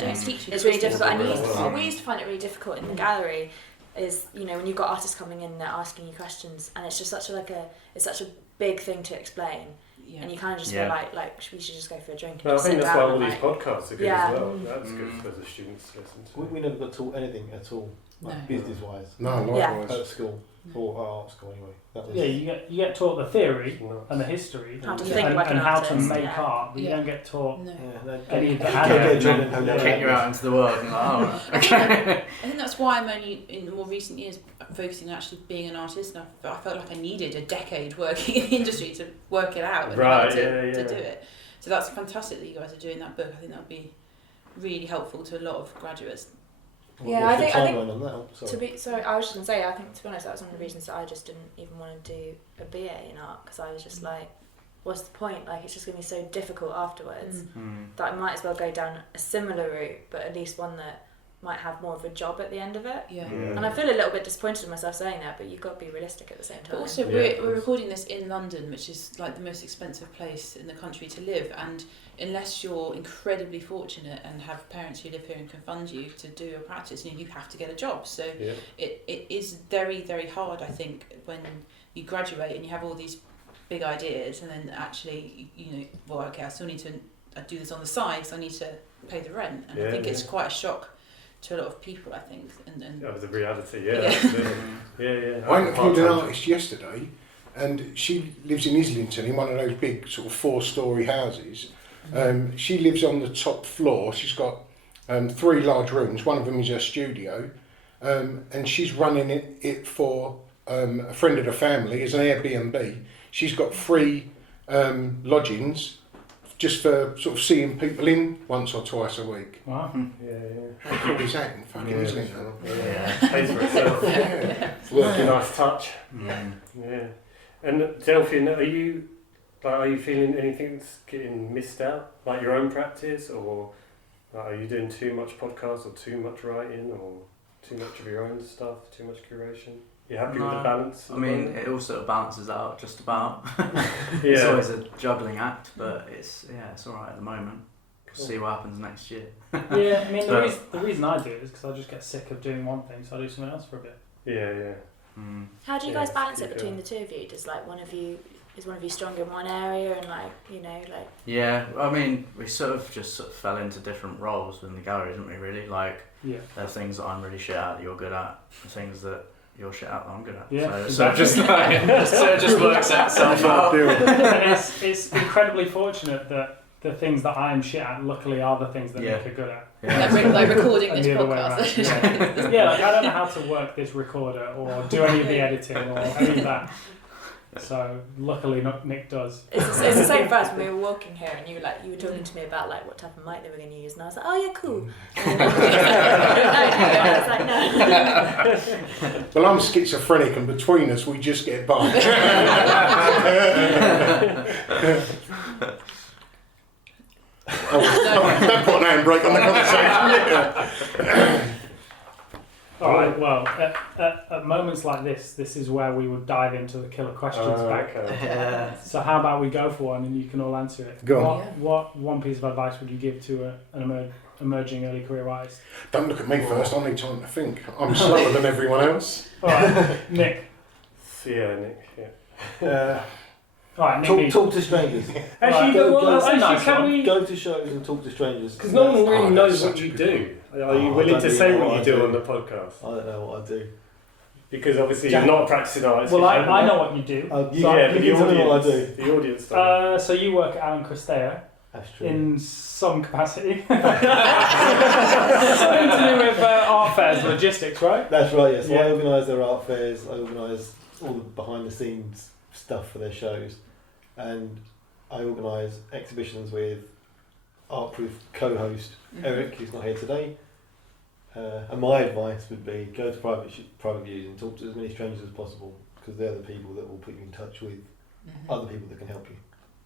It's really difficult, and we used to find it really difficult in the gallery. Is when you've got artists coming in, they're asking you questions, and it's just such a big thing to explain. Yeah. And you kind of just feel like we should just go for a drink. Well, I think that's why all these like, podcasts are good as well. That's good for the students to listen to. We never got taught anything at all, like business-wise. No, likewise. At school, or art school anyway. That was you get taught the theory and the history how to and, think like and an how artist, to make art, but you don't get taught any of the Kick you out into the world and okay. I think that's why I'm only in the more recent years focusing on actually being an artist, and I felt like I needed a decade working in the industry to work it out. how to do it. So that's fantastic that you guys are doing that book. I think that would be really helpful to a lot of graduates. Yeah, I think I was just gonna say, I think to be honest, that was one of the reasons that I just didn't even want to do a BA in art, because I was just like, what's the point? Like, it's just gonna be so difficult afterwards that I might as well go down a similar route, but at least one that might have more of a job at the end of it. And I feel a little bit disappointed in myself saying that, but you've got to be realistic at the same time. But also, we're recording this in London, which is like the most expensive place in the country to live, and unless you're incredibly fortunate and have parents who live here and can fund you to do a practice, you have to get a job. So it is very, very hard, I think, when you graduate and you have all these big ideas, and then actually, I still need to do this on the side because I need to pay the rent, and I think it's quite a shock to a lot of people, I think. And that was the reality, I interviewed an artist yesterday, and she lives in Islington in one of those big sort of 4-storey houses. She lives on the top floor. She's got 3 large rooms. One of them is her studio, and she's running it for a friend of the family as an Airbnb. She's got 3 lodgings just for sort of seeing people in once or twice a week. Wow. How cool is that in fucking Islington? Pays for itself. It's working nice touch. And Delphian, are you feeling anything that's getting missed out, like your own practice, or are you doing too much podcast or too much writing or too much of your own stuff, too much curation? You happy with the balance? I mean, it all sort of balances out just about. It's always a juggling act, but it's all right at the moment. We'll see what happens next year. I mean, the reason I do it is because I just get sick of doing one thing, so I do something else for a bit. How do you guys balance it between the two of you? Does one of you stronger in one area and Yeah, I mean, we sort of fell into different roles within the gallery, didn't we? Really, there are things that I'm really shit at that you're good at, and things that you're shit at that I'm good at. Yeah, so it just works itself out. And it's incredibly fortunate that the things that I'm shit at, luckily, are the things that Nick are good at. Like recording this podcast. I don't know how to work this recorder or do any of the editing or any of that. So luckily, Nick does. It's the same for us when we were walking here, and you were talking to me about what type of mic they were going to use, and I was like, oh yeah, cool. I was like, no. Well, I'm schizophrenic, and between us, we just get by. Don't put an handbrake on the conversation. All right. Well, at moments like this is where we would dive into the killer questions back. Okay. So how about we go for one, and you can all answer it. Go on. What one piece of advice would you give to an emerging early career artist? Don't look at me first. I need time to think. I'm slower than everyone else. All right, Nick. Nick. All right, Nick. Talk to strangers. Actually, go to shows and talk to strangers. Because no one really knows what you do. Are you willing to say what you do on the podcast? I don't know what I do. Because obviously you're not practicing artist. Well, I know what you do. But the audience, the audience stuff. So you work at Alan Christea. That's true. In some capacity. Something to do with art fairs, logistics, right? That's right, yes. I organise their art fairs, I organise all the behind the scenes stuff for their shows, and I organise exhibitions with Artproof co-host Eric, who's not here today. And my advice would be go to private views and talk to as many strangers as possible, because they're the people that will put you in touch with other people that can help you.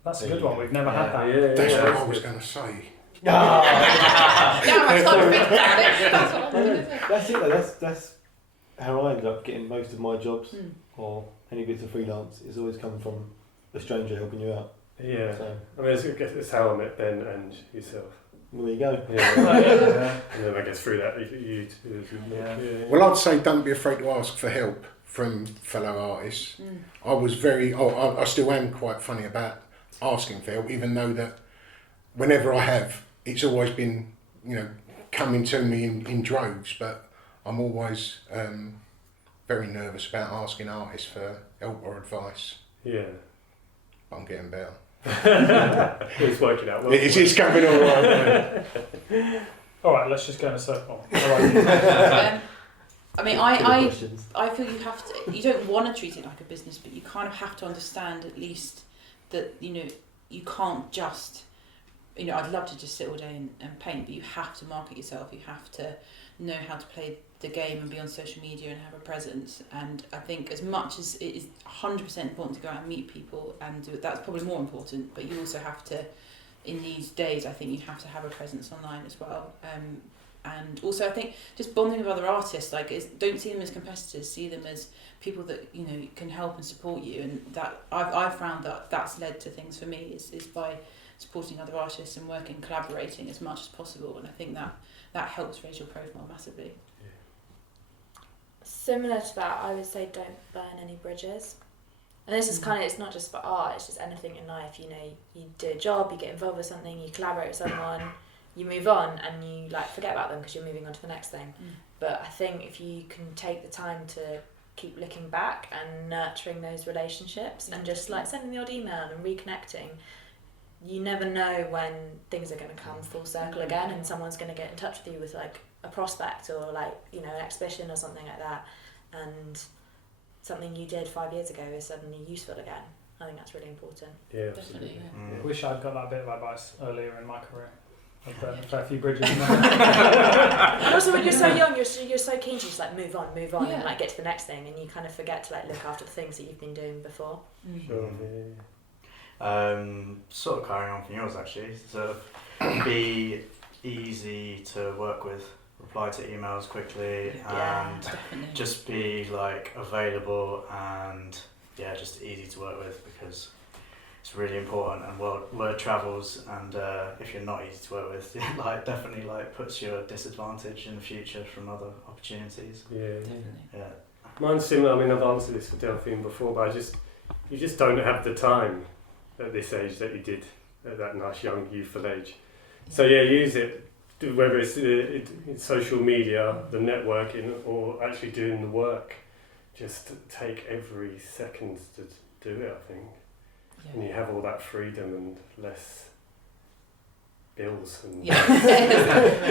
That's a good one. We've never had that. That's what I was going to say. That's it though. That's how I ended up getting most of my jobs or any bits of freelance is always coming from a stranger helping you out. Yeah. So, I mean, it's how I met Ben and yourself. Well, there you go. Yeah. And then I guess through that you too. Yeah. Well, I'd say don't be afraid to ask for help from fellow artists. I was I still am quite funny about asking for help, even though that whenever I have, it's always been, coming to me in droves, but I'm always very nervous about asking artists for help or advice. Yeah. But I'm getting better. It's working out well. It's coming all right. All right, let's just go in a circle. I mean, I feel you don't want to treat it like a business, but you kind of have to understand at least that, you know, you can't just, you know, I'd love to just sit all day and paint, but you have to market yourself. You have to know how to play the game and be on social media and have a presence. And I think as much as it is 100% important to go out and meet people and do it, that's probably more important, but you also have to, in these days, I think you have to have a presence online as well. And also I think just bonding with other artists, like, don't see them as competitors, see them as people that, you know, can help and support you. And that I've found that that's led to things for me is by supporting other artists and working, collaborating as much as possible. And I think that helps raise your profile massively. Similar to that, I would say don't burn any bridges. And this is kind of, it's not just for art, it's just anything in life. You know, you do a job, you get involved with something, you collaborate with someone, you move on, and you like forget about them because you're moving on to the next thing. But I think if you can take the time to keep looking back and nurturing those relationships and just like sending the odd email and reconnecting, you never know when things are going to come full circle again and someone's going to get in touch with you with like a prospect or like, you know, an exhibition or something like that, and something you did 5 years ago is suddenly useful again. I think that's really important. Yeah, Definitely. I wish I'd got that bit of advice earlier in my career. I've burned a fair few bridges. And also when you're so young, you're so keen to just like move on and like get to the next thing, and you kind of forget to like look after the things that you've been doing before. Sure. Sort of carrying on from yours actually. So be easy to work with, reply to emails quickly, and just be like available and just easy to work with, because it's really important, and word travels, and if you're not easy to work with, it like definitely like puts you at a disadvantage in the future from other opportunities. Yeah. Mine's similar. I mean, I've answered this for Delphian before, but you just don't have the time at this age that you did at that nice young youthful age. So use it, whether it's social media, the networking, or actually doing the work. Just take every second to do it, I think. And you have all that freedom and less bills and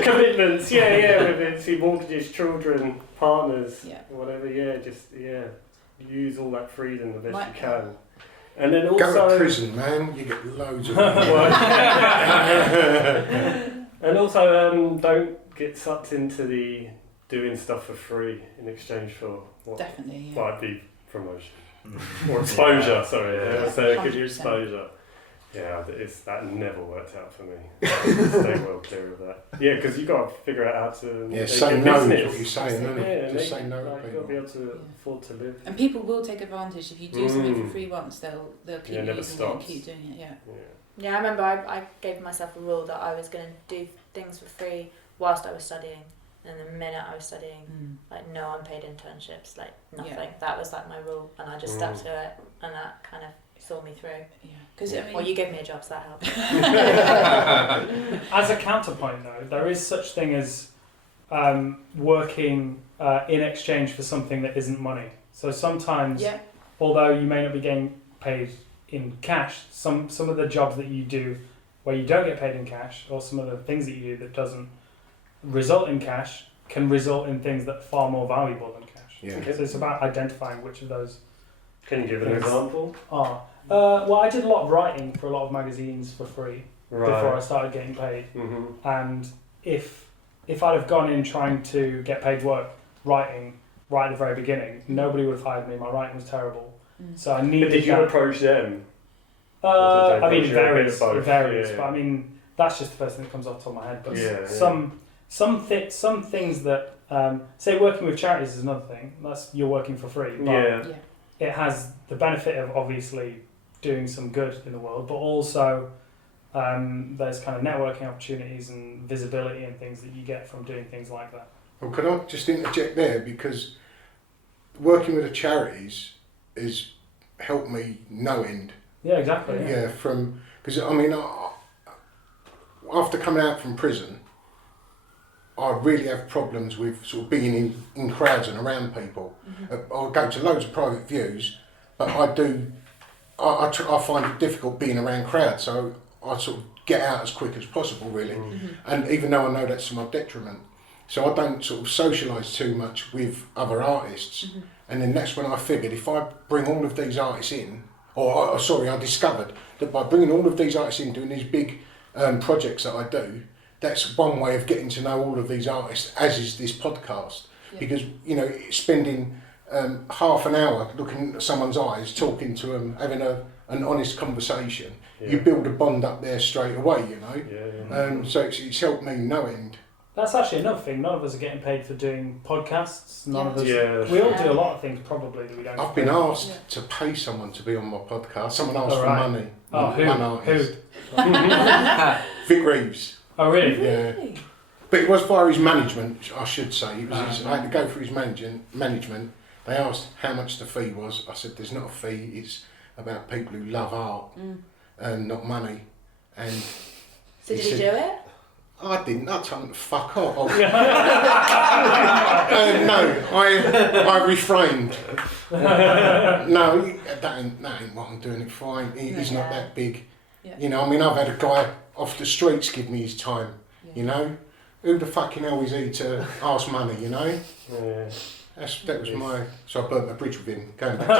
commitments. Whether it's your mortgages, children, partners, whatever. Use all that freedom the best you can. And then also go to prison, man. You get loads of work. And also, don't get sucked into the doing stuff for free in exchange for what might be promotion. Or exposure, so give you exposure. Yeah, that never worked out for me. Stay well clear of that. Yeah, because you've got to figure out how to say no is what you're saying, isn't it? Just say no. You've got to be able to afford to live. And people will take advantage. If you do something for free once, they'll keep using it and keep doing it. Yeah, I remember I gave myself a rule that I was going to do things for free whilst I was studying. And the minute I was studying, like no unpaid internships, like nothing. Yeah. That was like my rule, and I just stuck to it, and that kind of saw me through. Yeah, you gave me a job, so that helped. As a counterpoint, though, there is such thing as working in exchange for something that isn't money. So sometimes, although you may not be getting paid in cash, some of the jobs that you do where you don't get paid in cash, or some of the things that you do that doesn't result in cash, can result in things that are far more valuable than cash. Yeah. So it's about identifying which of those. Can you give an example? Well, I did a lot of writing for a lot of magazines for free before I started getting paid. Mm-hmm. And if I'd have gone in trying to get paid work writing right at the very beginning, nobody would have hired me. My writing was terrible. So I needed. But did you approach them? I mean, it varies. But I mean, that's just the first thing that comes off the top of my head. But some things that say working with charities is another thing. That's you're working for free. But it has the benefit of obviously doing some good in the world, but also there's kind of networking opportunities and visibility and things that you get from doing things like that. Well, can I just interject there, because working with the charities has helped me no end. Yeah, exactly. Yeah, because I mean, after coming out from prison, I really have problems with sort of being in crowds and around people. Mm-hmm. I go to loads of private views, but I find it difficult being around crowds, so I sort of get out as quick as possible, really. Mm-hmm. And even though I know that's to my detriment, so I don't sort of socialise too much with other artists. Mm-hmm. And then that's when I figured if I bring all of these artists in, I discovered that by bringing all of these artists in, doing these big projects that I do, that's one way of getting to know all of these artists, as is this podcast. Yeah. Because, you know, spending half an hour looking at someone's eyes, talking to them, having an honest conversation, you build a bond up there straight away, you know. So it's helped me no end. That's actually another thing. None of us are getting paid for doing podcasts. None of us. Yeah. We all do a lot of things probably that we don't. I've been asked to pay someone to be on my podcast. Someone asked for money. Oh, who? Vic Reeves. Oh, really? Yeah. But it was via his management, I should say. It was I had to go through his management. They asked how much the fee was. I said, there's not a fee. It's about people who love art and not money. And so did he do it? I didn't. I told him to fuck off. No, I refrained. No, that ain't what I'm doing it for. He's not that big. Yeah. You know, I mean, I've had a guy off the streets give me his time. Yeah. You know, who the fucking hell is he to ask money? You know. Yeah. That was my. So I burnt the bridge with him. Going back to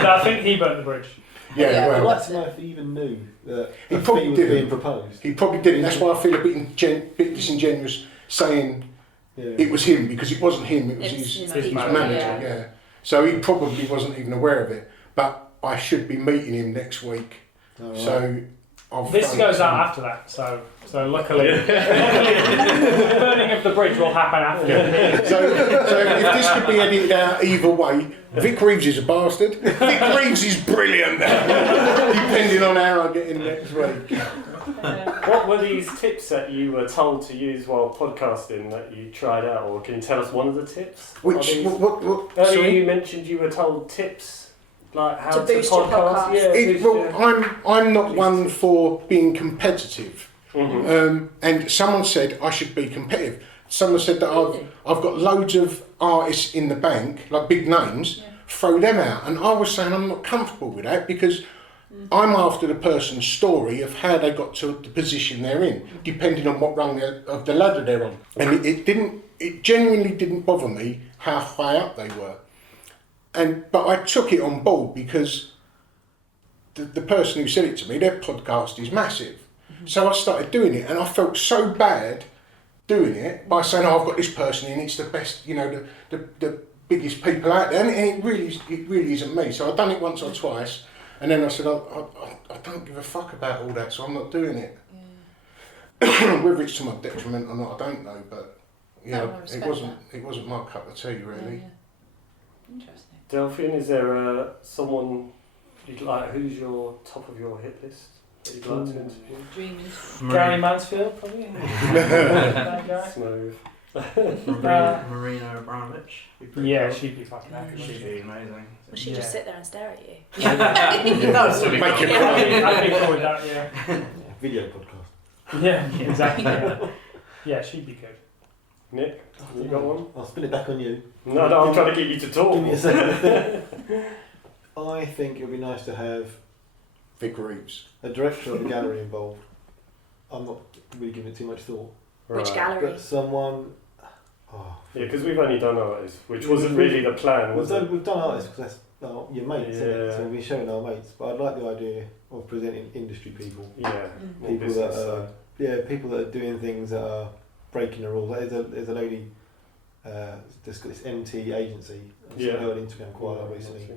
No, I think he burnt the bridge. Yeah, well, I'd like to know if he even knew that he probably was being proposed. He probably didn't. That's why I feel a bit disingenuous saying it was him, because it wasn't him. It was his manager. Yeah. So he probably wasn't even aware of it. But I should be meeting him next week. Oh, right. So this goes out after that. So luckily, the burning of the bridge will happen after. Yeah. So if this could be edited out either way, Vic Reeves is a bastard. Vic Reeves is brilliant. Depending on how I get in next week. What were these tips that you were told to use while podcasting that you tried out, or can you tell us one of the tips? Which what? Earlier you mentioned you were told tips. Like how to boost your podcast. I'm not one for being competitive. Mm-hmm. And someone said I should be competitive. Someone said that I've got loads of artists in the bank, like big names, throw them out. And I was saying I'm not comfortable with that, because I'm after the person's story of how they got to the position they're in, depending on what rung of the ladder they're on. And it genuinely didn't bother me how high up they were. But I took it on board because the person who said it to me, their podcast is massive. Mm-hmm. So I started doing it, and I felt so bad doing it by saying, I've got this person in, it's the best, you know, the biggest people out there, and it really isn't me. So I've done it once or twice, and then I said, I don't give a fuck about all that, so I'm not doing it. Yeah. Whether it's to my detriment or not, I don't know, but it wasn't my cup of tea, really. Yeah. Interesting. Delphian, is there someone you'd like? Who's your top of your hit list that you'd like to interview? Dreamers. Gary Mansfield, probably. That guy. Smooth. Marina Abramovich. Yeah, she'd be fucking happy. She'd be amazing. Will she just sit there and stare at you? That would still be I'd be cool with that. Yeah. Video podcast. Yeah, exactly. Yeah, she'd be good. Nick, you got one? I'll spin it back on you. No, I'm trying to get you to talk. Give me a second. I think it would be nice to have Vic Reeves, a director of the gallery involved. I'm not really giving it too much thought. Which gallery? But someone. Yeah, because we've only done artists, which wasn't really the plan. We've done artists because that's your mates, isn't it? So we're showing our mates. But I'd like the idea of presenting industry people. Yeah, people people that are doing things that are breaking the rules. There's a lady that's got this MT agency. I've seen her on Instagram quite a lot recently.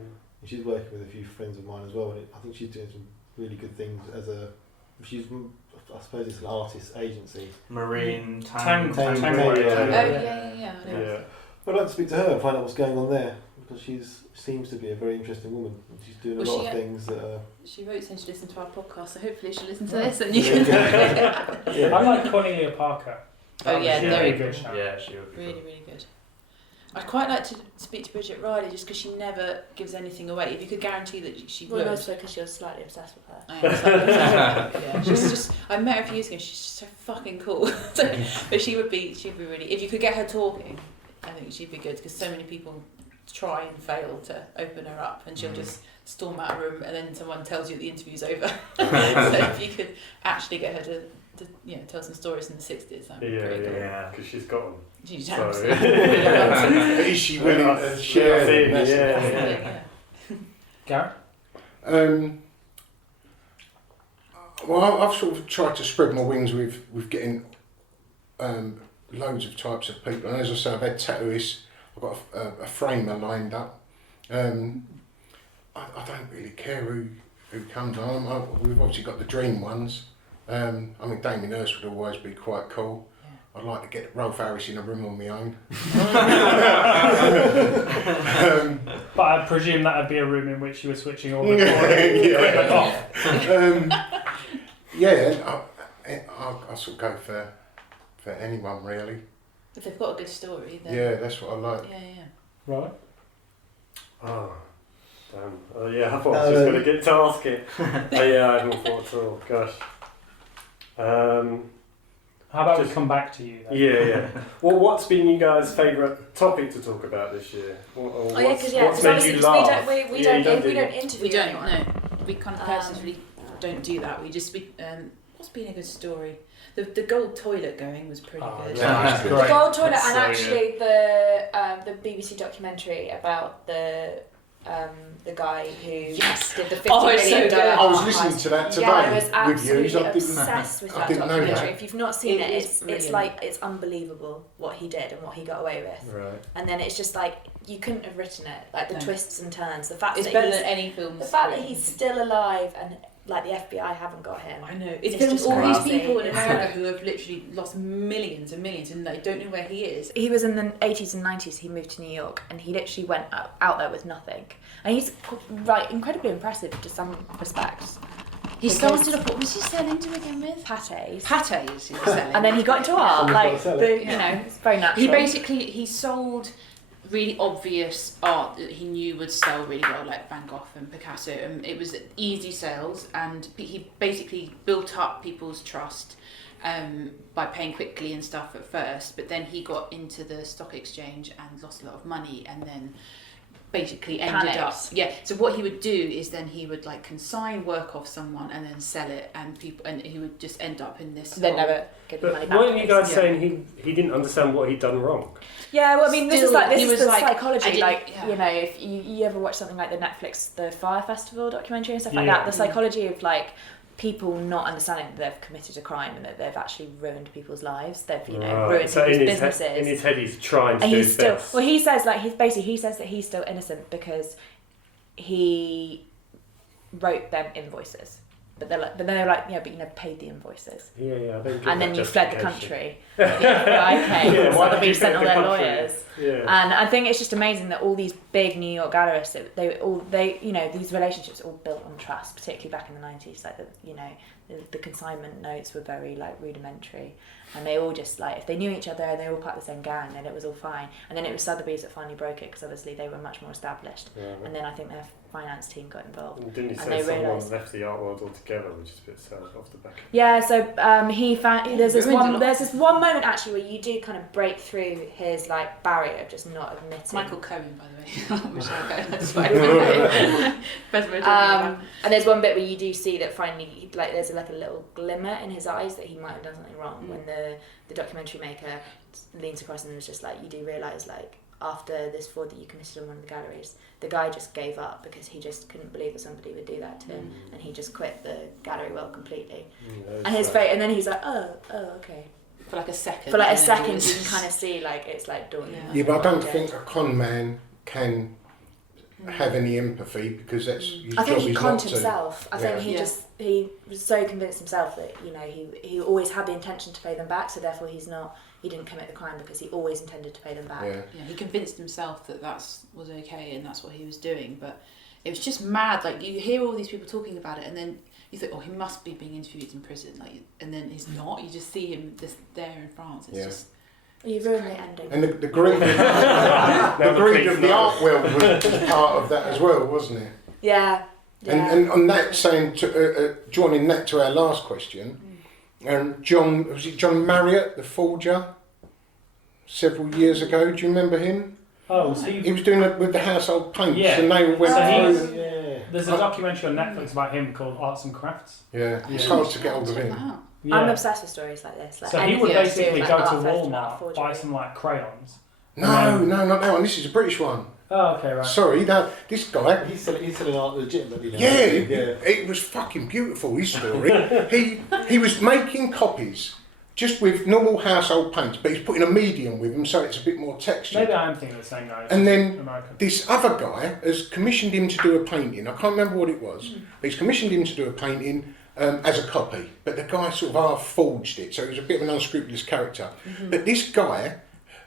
And she's working with a few friends of mine as well, and I think she's doing some really good things I suppose it's an artist agency. Marine Tang. Yeah. I'd like to speak to her and find out what's going on there, because she seems to be a very interesting woman, and she's doing a lot of things that are... She wrote saying she listened to our podcast, so hopefully she'll listen to this and you can... I like Cornelia Parker. Very good. Yeah, she would be really good. I'd quite like to speak to Bridget Riley, just because she never gives anything away. If you could guarantee that she would. Well, also because you're slightly obsessed with her. I am slightly obsessed with her. Yeah, she's just. I met her a few years ago. She's just so fucking cool. But she'd be really. If you could get her talking, I think she'd be good, because so many people try and fail to open her up, and she'll just storm out of a room, and then someone tells you the interview's over. So if you could actually get her to tell some stories from the 60s, that'd be pretty cool. Yeah, because she's got them. She's absolutely. Is she willing to share them? Yeah. Gareth? Well, I've sort of tried to spread my wings with getting loads of types of people, and as I say, I've had tattooists. I've got a framer lined up. I don't really care who comes on. We've obviously got the dream ones. I mean, Damien Hirst would always be quite cool. I'd like to get Rolf Harris in a room on my own. But I presume that would be a room in which you were switching all the equipment off. I sort of go for anyone really. If they've got a good story, then Yeah, that's what I like. yeah. Right. Oh, damn. Oh, yeah, I thought I was just going to get to ask it. Oh, yeah, I hadn't thought at all. Gosh. How about we come back to you then? Yeah. Well, what's been you guys' favourite topic to talk about this year? What's made you laugh? We don't interview. We don't. anyone. No, we kind of purposely don't do that. We just what's been a good story? The gold toilet going was pretty good. Yeah, The gold toilet, and actually the BBC documentary about the guy who did the $50 million. I was listening to that today. Yeah, I was with absolutely you. obsessed with that didn't know documentary. that. If you've not seen it, it's brilliant. like it's unbelievable what he did and what he got away with. Right. And then it's just like you couldn't have written it, like the twists and turns. The fact It's that better he's, than any film. the fact that he's still alive and like the FBI haven't got him. I know. It's It's just all these crazy. people in America who have literally lost millions and millions and they don't know where he is. He was in the 80s and 90s. He moved to New York and he literally went out there with nothing. And he's incredibly impressive to some respects. He started off, what was he selling to begin with? Pates. Pates he was selling. And then he got into art. Someone's Like, gotta sell it. you know, it's very natural. He sold really obvious art that he knew would sell really well, like Van Gogh and Picasso, and it was easy sales, and he basically built up people's trust by paying quickly and stuff at first, but then he got into the stock exchange and lost a lot of money, and then basically ended up so what he would do is then he would like consign work off someone and then sell it, and he would just end up in this Then never get the money But back. weren't you guys saying he didn't understand what he'd done wrong? Yeah, well, I mean, this is the like, psychology. you know, if you ever watch something like the Netflix, the Fire Festival documentary and stuff like Yeah. that, the psychology of like people not understanding that they've committed a crime and that they've actually ruined people's lives. They've ruined So people's in businesses. in his head, he's trying to And do he's his still best. well. He says that he's still innocent because he wrote them invoices. But they're like, yeah, but you never paid the invoices. Yeah. I don't get And then that you fled the justification. country. Okay, Yeah, why so did you they sent all fled their the country? lawyers. Yeah. And I think it's just amazing that all these big New York gallerists, these relationships all built on trust, particularly back in the 90s. Like the consignment notes were very like rudimentary, and they all just like if they knew each other and they were all part of the same gang, then it was all fine. And then it was Sotheby's that finally broke it because obviously they were much more established. Yeah. And then I think their finance team got involved. And didn't you and say they someone realised- left the art world altogether, which is a bit sad off the back? Yeah, so he found there's this ruined a lot. one moment actually where you do kind of break through his like barrier of just not admitting. Michael Cohen, by the way. Michelle Cohen, that's fine. Best way of talking about. And there's one bit where you do see that finally, like, there's like a little glimmer in his eyes that he might have done something wrong. When the documentary maker leans across and was just like, you do realise, like, after this fraud that you committed on one of the galleries, the guy just gave up because he just couldn't believe that somebody would do that to him, and he just quit the gallery world completely. And his face, and then he's like, oh, okay. For like a second. For like a and then second, it was- you can kind of see like it's like dawning. Yeah. on Yeah, but I don't him. think a con man can have any empathy because that's his I think job he is conned not to. himself. I think Yeah. he was so convinced himself that he always had the intention to pay them back, so therefore he didn't commit the crime because he always intended to pay them back. Yeah. Yeah, he convinced himself that was okay and that's what he was doing, but it was just mad. Like you hear all these people talking about it, and then you think, oh, he must be being interviewed in prison, like, and then he's not. You just see him just there in France. It's just. You ruined the ending. And the greed, the greed of the art world was part of that as well, wasn't it? Yeah. And on that, saying joining that to our last question, John Marriott, the forger, several years ago. Do you remember him? Oh, so He was doing it with the household paints, Yeah. and they all went So through. there's a documentary on Netflix about him called Arts and Crafts. Yeah, it's hard to get hold of Check him. that out. Yeah. I'm obsessed with stories like this. Like So he anything would to do with, basically like, go to art theft and art Walmart, forgery. buy some like crayons. No, not that one. This is a British one. Oh, okay, right. Sorry, this guy. He's selling art legitimately now. Yeah, it was fucking beautiful, his story. he was making copies just with normal household paints, but he's putting a medium with them so it's a bit more textured. Maybe I am thinking of the same guy. And then American. this other guy has commissioned him to do a painting. I can't remember what it was, but he's commissioned him to do a painting as a copy. But the guy sort of half forged it, so he was a bit of an unscrupulous character. But this guy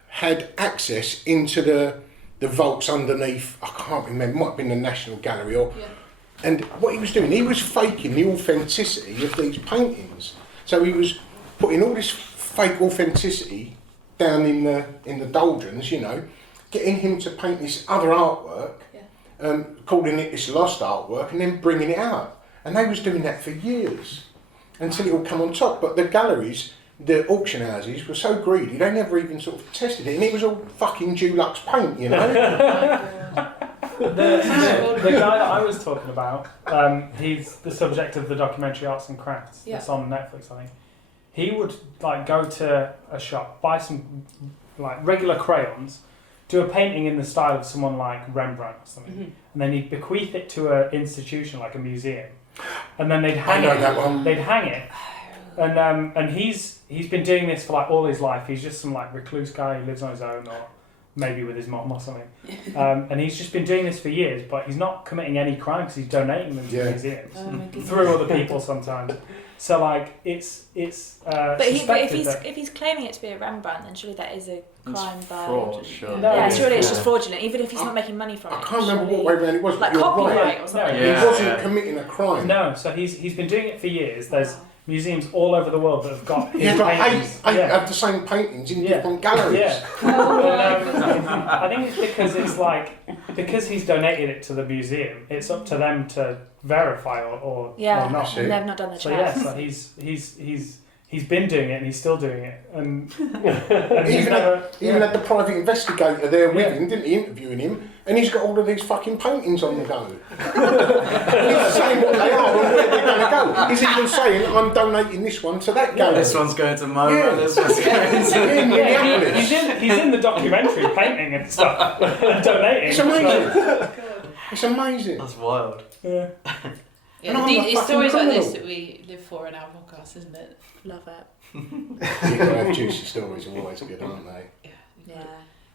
had access into the vaults underneath, I can't remember, it might have been the National Gallery and what he was doing, he was faking the authenticity of these paintings. So he was putting all this fake authenticity down in the doldrums, you know, getting him to paint this other artwork, calling it this lost artwork, and then bringing it out. And they was doing that for years until it all come on top. But the galleries, the auction houses were so greedy, they never even sort of tested it, and it was all fucking Dulux paint, you know. The guy that I was talking about, he's the subject of the documentary Arts and Crafts. It's on Netflix, I think. He would like go to a shop, buy some like regular crayons, do a painting in the style of someone like Rembrandt or something, and then he'd bequeath it to an institution like a museum, and then they'd hang it. They'd hang it, and he's been doing this for like all his life. He's just some like recluse guy who lives on his own, or maybe with his mom or something. And he's just been doing this for years, but he's not committing any crime because he's donating them to museums through other people sometimes. So like it's but if he's claiming it to be a Rembrandt, then surely that is a crime by fraud, sure. Surely it's just fraudulent, even if he's not making money from it. I can't remember what way around it was, like but you're copyright right. or something. He wasn't committing a crime. No, so he's been doing it for years. There's museums all over the world that have got his paintings. eight of the same paintings in different galleries. Yeah. I think it's because he's donated it to the museum. It's up to them to verify or not. And they've not done the So checks. so he's been doing it and he's still doing it, and even had the private investigator there with him, didn't he, interviewing him, and he's got all of these fucking paintings on the go. He's saying what they are and where they're going to go. He's even saying, I'm donating this one to that gallery. This one's going to MoMA, this one's going to... Minneapolis. He's in the documentary painting and stuff, donating. It's amazing. It's amazing. That's wild. Yeah. It's stories like this that we live for in our podcast, isn't it? Love it. You can have juicy stories, are always good, aren't they? Yeah.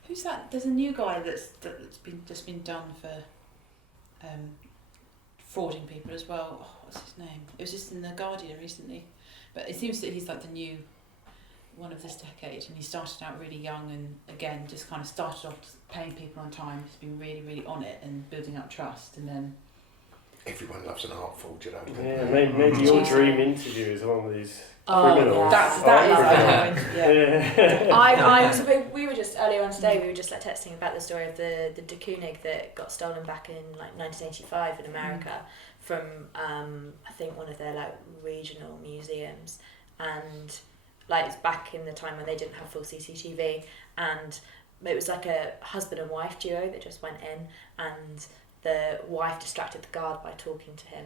Who's that? There's a new guy that's been done for frauding people as well. Oh, what's his name? It was just in the Guardian recently, but it seems that he's like the new one of this decade, and he started out really young, and again just kind of started off just paying people on time. He's been really, really on it and building up trust, and then. Everyone loves an art forger, don't they? Yeah, maybe your dream interview is one of these criminals. That is we were just earlier on today. We were just like texting about the story of the de Kooning that got stolen back in like 1985 in America from I think one of their like regional museums, and like it's back in the time when they didn't have full CCTV, and it was like a husband and wife duo that just went in, and the wife distracted the guard by talking to him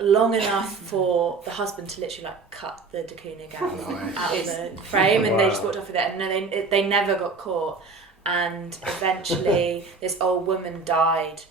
long enough for the husband to literally like cut the de Kooning out of the frame, and they just walked off with it, and they never got caught, and eventually this old woman died,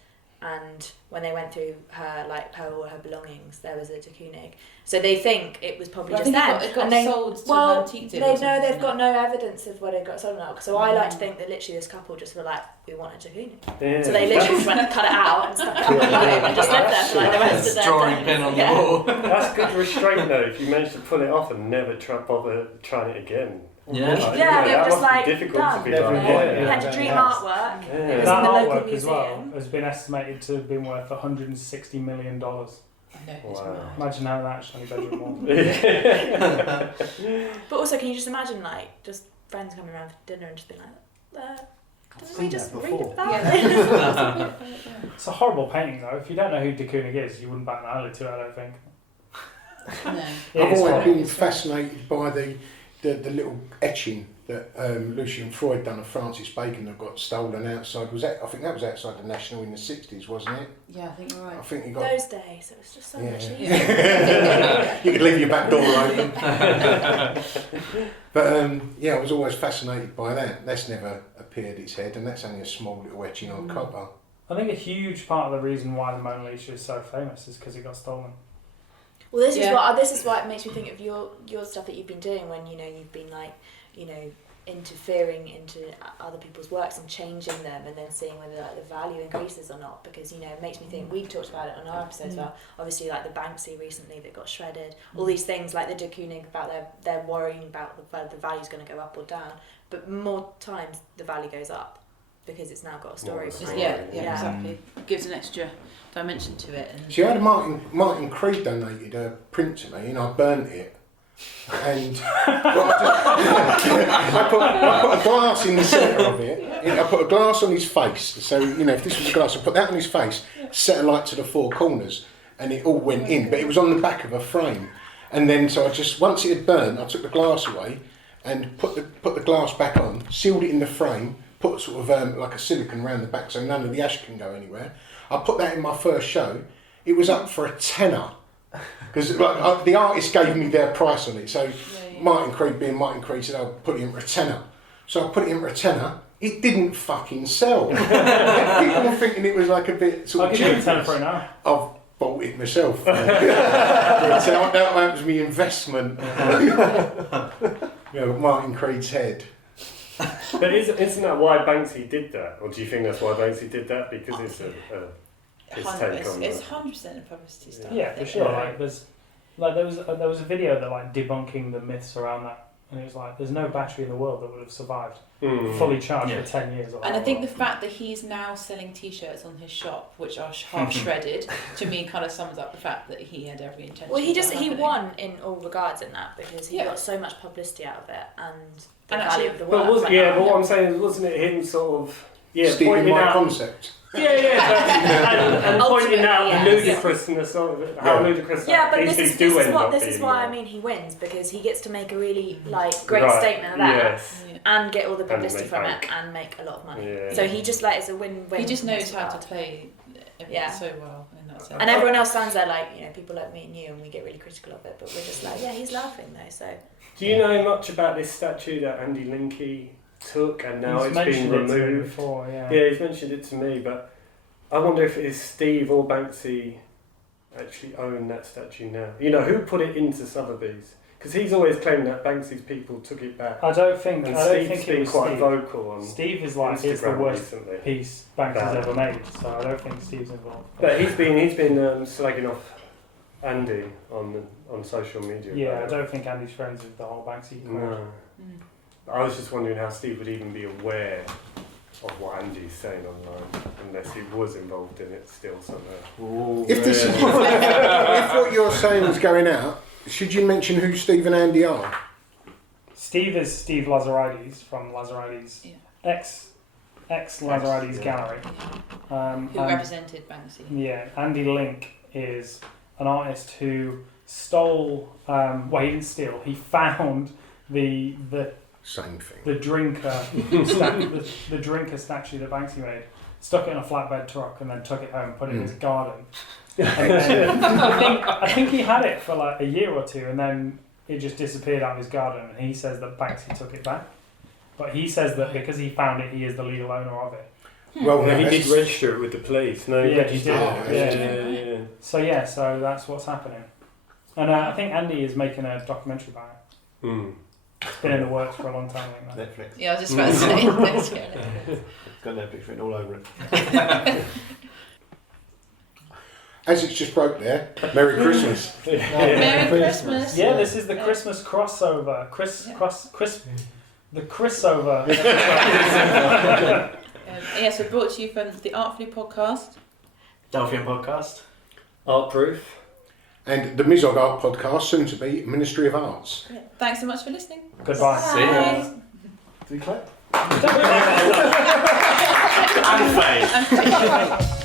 and when they went through her all her belongings, there was a de Kooning. So they think it was probably just them. It got sold to an antique dealer. They've got no evidence of whether it got sold or not. So I like to think that literally this couple just were like, we want a de Kooning. Yeah. So they literally just went and cut it out and stuck it on the home and just lived there for like the rest of their drawing pin on the wall. That's good restraint though, if you manage to pull it off and never bother trying it again. Yeah. They were just like, difficult done. to be done. They had to dream artwork. Yeah. It was That in the local artwork as museum. well has been estimated to have been worth $160 million. Wow. Imagine how that shiny bedroom was. But also, can you just imagine like just friends coming around for dinner and just being like, didn't we just read about it? It's a horrible painting though. If you don't know who de Kooning is, you wouldn't bat an eyelid to it, I don't think. No. I've always been fascinated by the little etching that Lucian Freud done of Francis Bacon that got stolen outside. I think that was outside the National in the 60s, wasn't it? Yeah, I think you're right. I think he got Those days, it was just so much easier. You could leave your back door open. But I was always fascinated by that. That's never appeared its head, and that's only a small little etching on copper. I think a huge part of the reason why the Mona Lisa is so famous is because it got stolen. Well, this is why it makes me think of your stuff that you've been doing when you've been like interfering into other people's works and changing them, and then seeing whether like the value increases or not. Because it makes me think, we've talked about it on our episodes about obviously like the Banksy recently that got shredded, all these things like the de Kooning about they're worrying about whether the value's going to go up or down, but more times the value goes up because it's now got a story behind it. Yeah, exactly. It gives an extra dimension to it. And See, I had Martin Creed donated a print to me, and I burnt it. And I put a glass in the centre of it. I put a glass on his face. So, if this was a glass, I put that on his face, set a light to the four corners, and it all went in. But it was on the back of a frame. And then, so once it had burnt, I took the glass away and put the glass back on, sealed it in the frame, put sort of like a silicone around the back so none of the ash can go anywhere. I put that in my first show. It was up for a tenner. Because the artist gave me their price on it, so Martin Creed being Martin Creed said I'll put it in for a tenner. So I put it in for a tenner. It didn't fucking sell. People were thinking it was like a bit sort of cheap. I'll give you a tenner for it now. I've bought it myself. So that was my investment. Martin Creed's head. But isn't that why Banksy did that? Or do you think that's why Banksy did that? Because it's his take on it's 100% a publicity stuff. Yeah, for sure. Like there was a video that like debunking the myths around that, and it was like there's no battery in the world that would have survived fully charged for 10 years. And I think the fact that he's now selling T-shirts on his shop, which are half shredded, to me kind of sums up the fact that he had every intention. Well, he won in all regards in that because he got so much publicity out of it and the value of the work. But what I'm saying is, wasn't it him sort of stealing my concept? And pointing out the ludicrousness of it, how ludicrous but these things do end up being. This is why I mean he wins, because he gets to make a really great statement of that and get all the publicity from it and make a lot of money. So he just it's a win-win. He just knows how to play everything so well in that sense. And everyone else stands there people like me and you, and we get really critical of it, but we're just he's laughing though. So do you know much about this statue that Andy Linky took and now it's been removed? Before, he's mentioned it to me, but I wonder if it is Steve or Banksy actually own that statue now. Who put it into Sotheby's? Because he's always claimed that Banksy's people took it back. I don't think Steve's been quite Steve. vocal on Steve is Instagram it's the worst recently. piece Banksy's ever made, so I don't think Steve's involved. But he's been slagging off Andy on social media. Yeah, I don't think Andy's friends with the whole Banksy crowd. No. I was just wondering how Steve would even be aware of what Andy's saying online, unless he was involved in it still somehow. If what you're saying is going out, should you mention who Steve and Andy are? Steve is Steve Lazaridis from Lazaridis, ex Lazaridis gallery. Who represented Banksy. Yeah, Andy Link is an artist who stole, he didn't steal, he found the same thing. The drinker the drinker statue that Banksy made, stuck it in a flatbed truck, and then took it home, put it in his garden. And then, I think he had it for like a year or two, and then it just disappeared out of his garden. And he says that Banksy took it back, but he says that because he found it, he is the legal owner of it. Well, he did register it with the police. No, he did. Yeah. So that's what's happening. And I think Andy is making a documentary about it. It's been in the works for a long time, I think. Netflix. Yeah, I was just about to say Netflix. It's got Netflix written all over it. As it's just broke there, Merry Christmas. Merry Christmas. Yeah, this is the Christmas crossover. The Chrisover. So brought to you from the Artfully Podcast, Delphian Podcast, Artproof, and the Mizog Art Podcast, soon to be Ministry of Arts. Yeah. Thanks so much for listening. Goodbye. Bye. See you. Do we clap? And fade.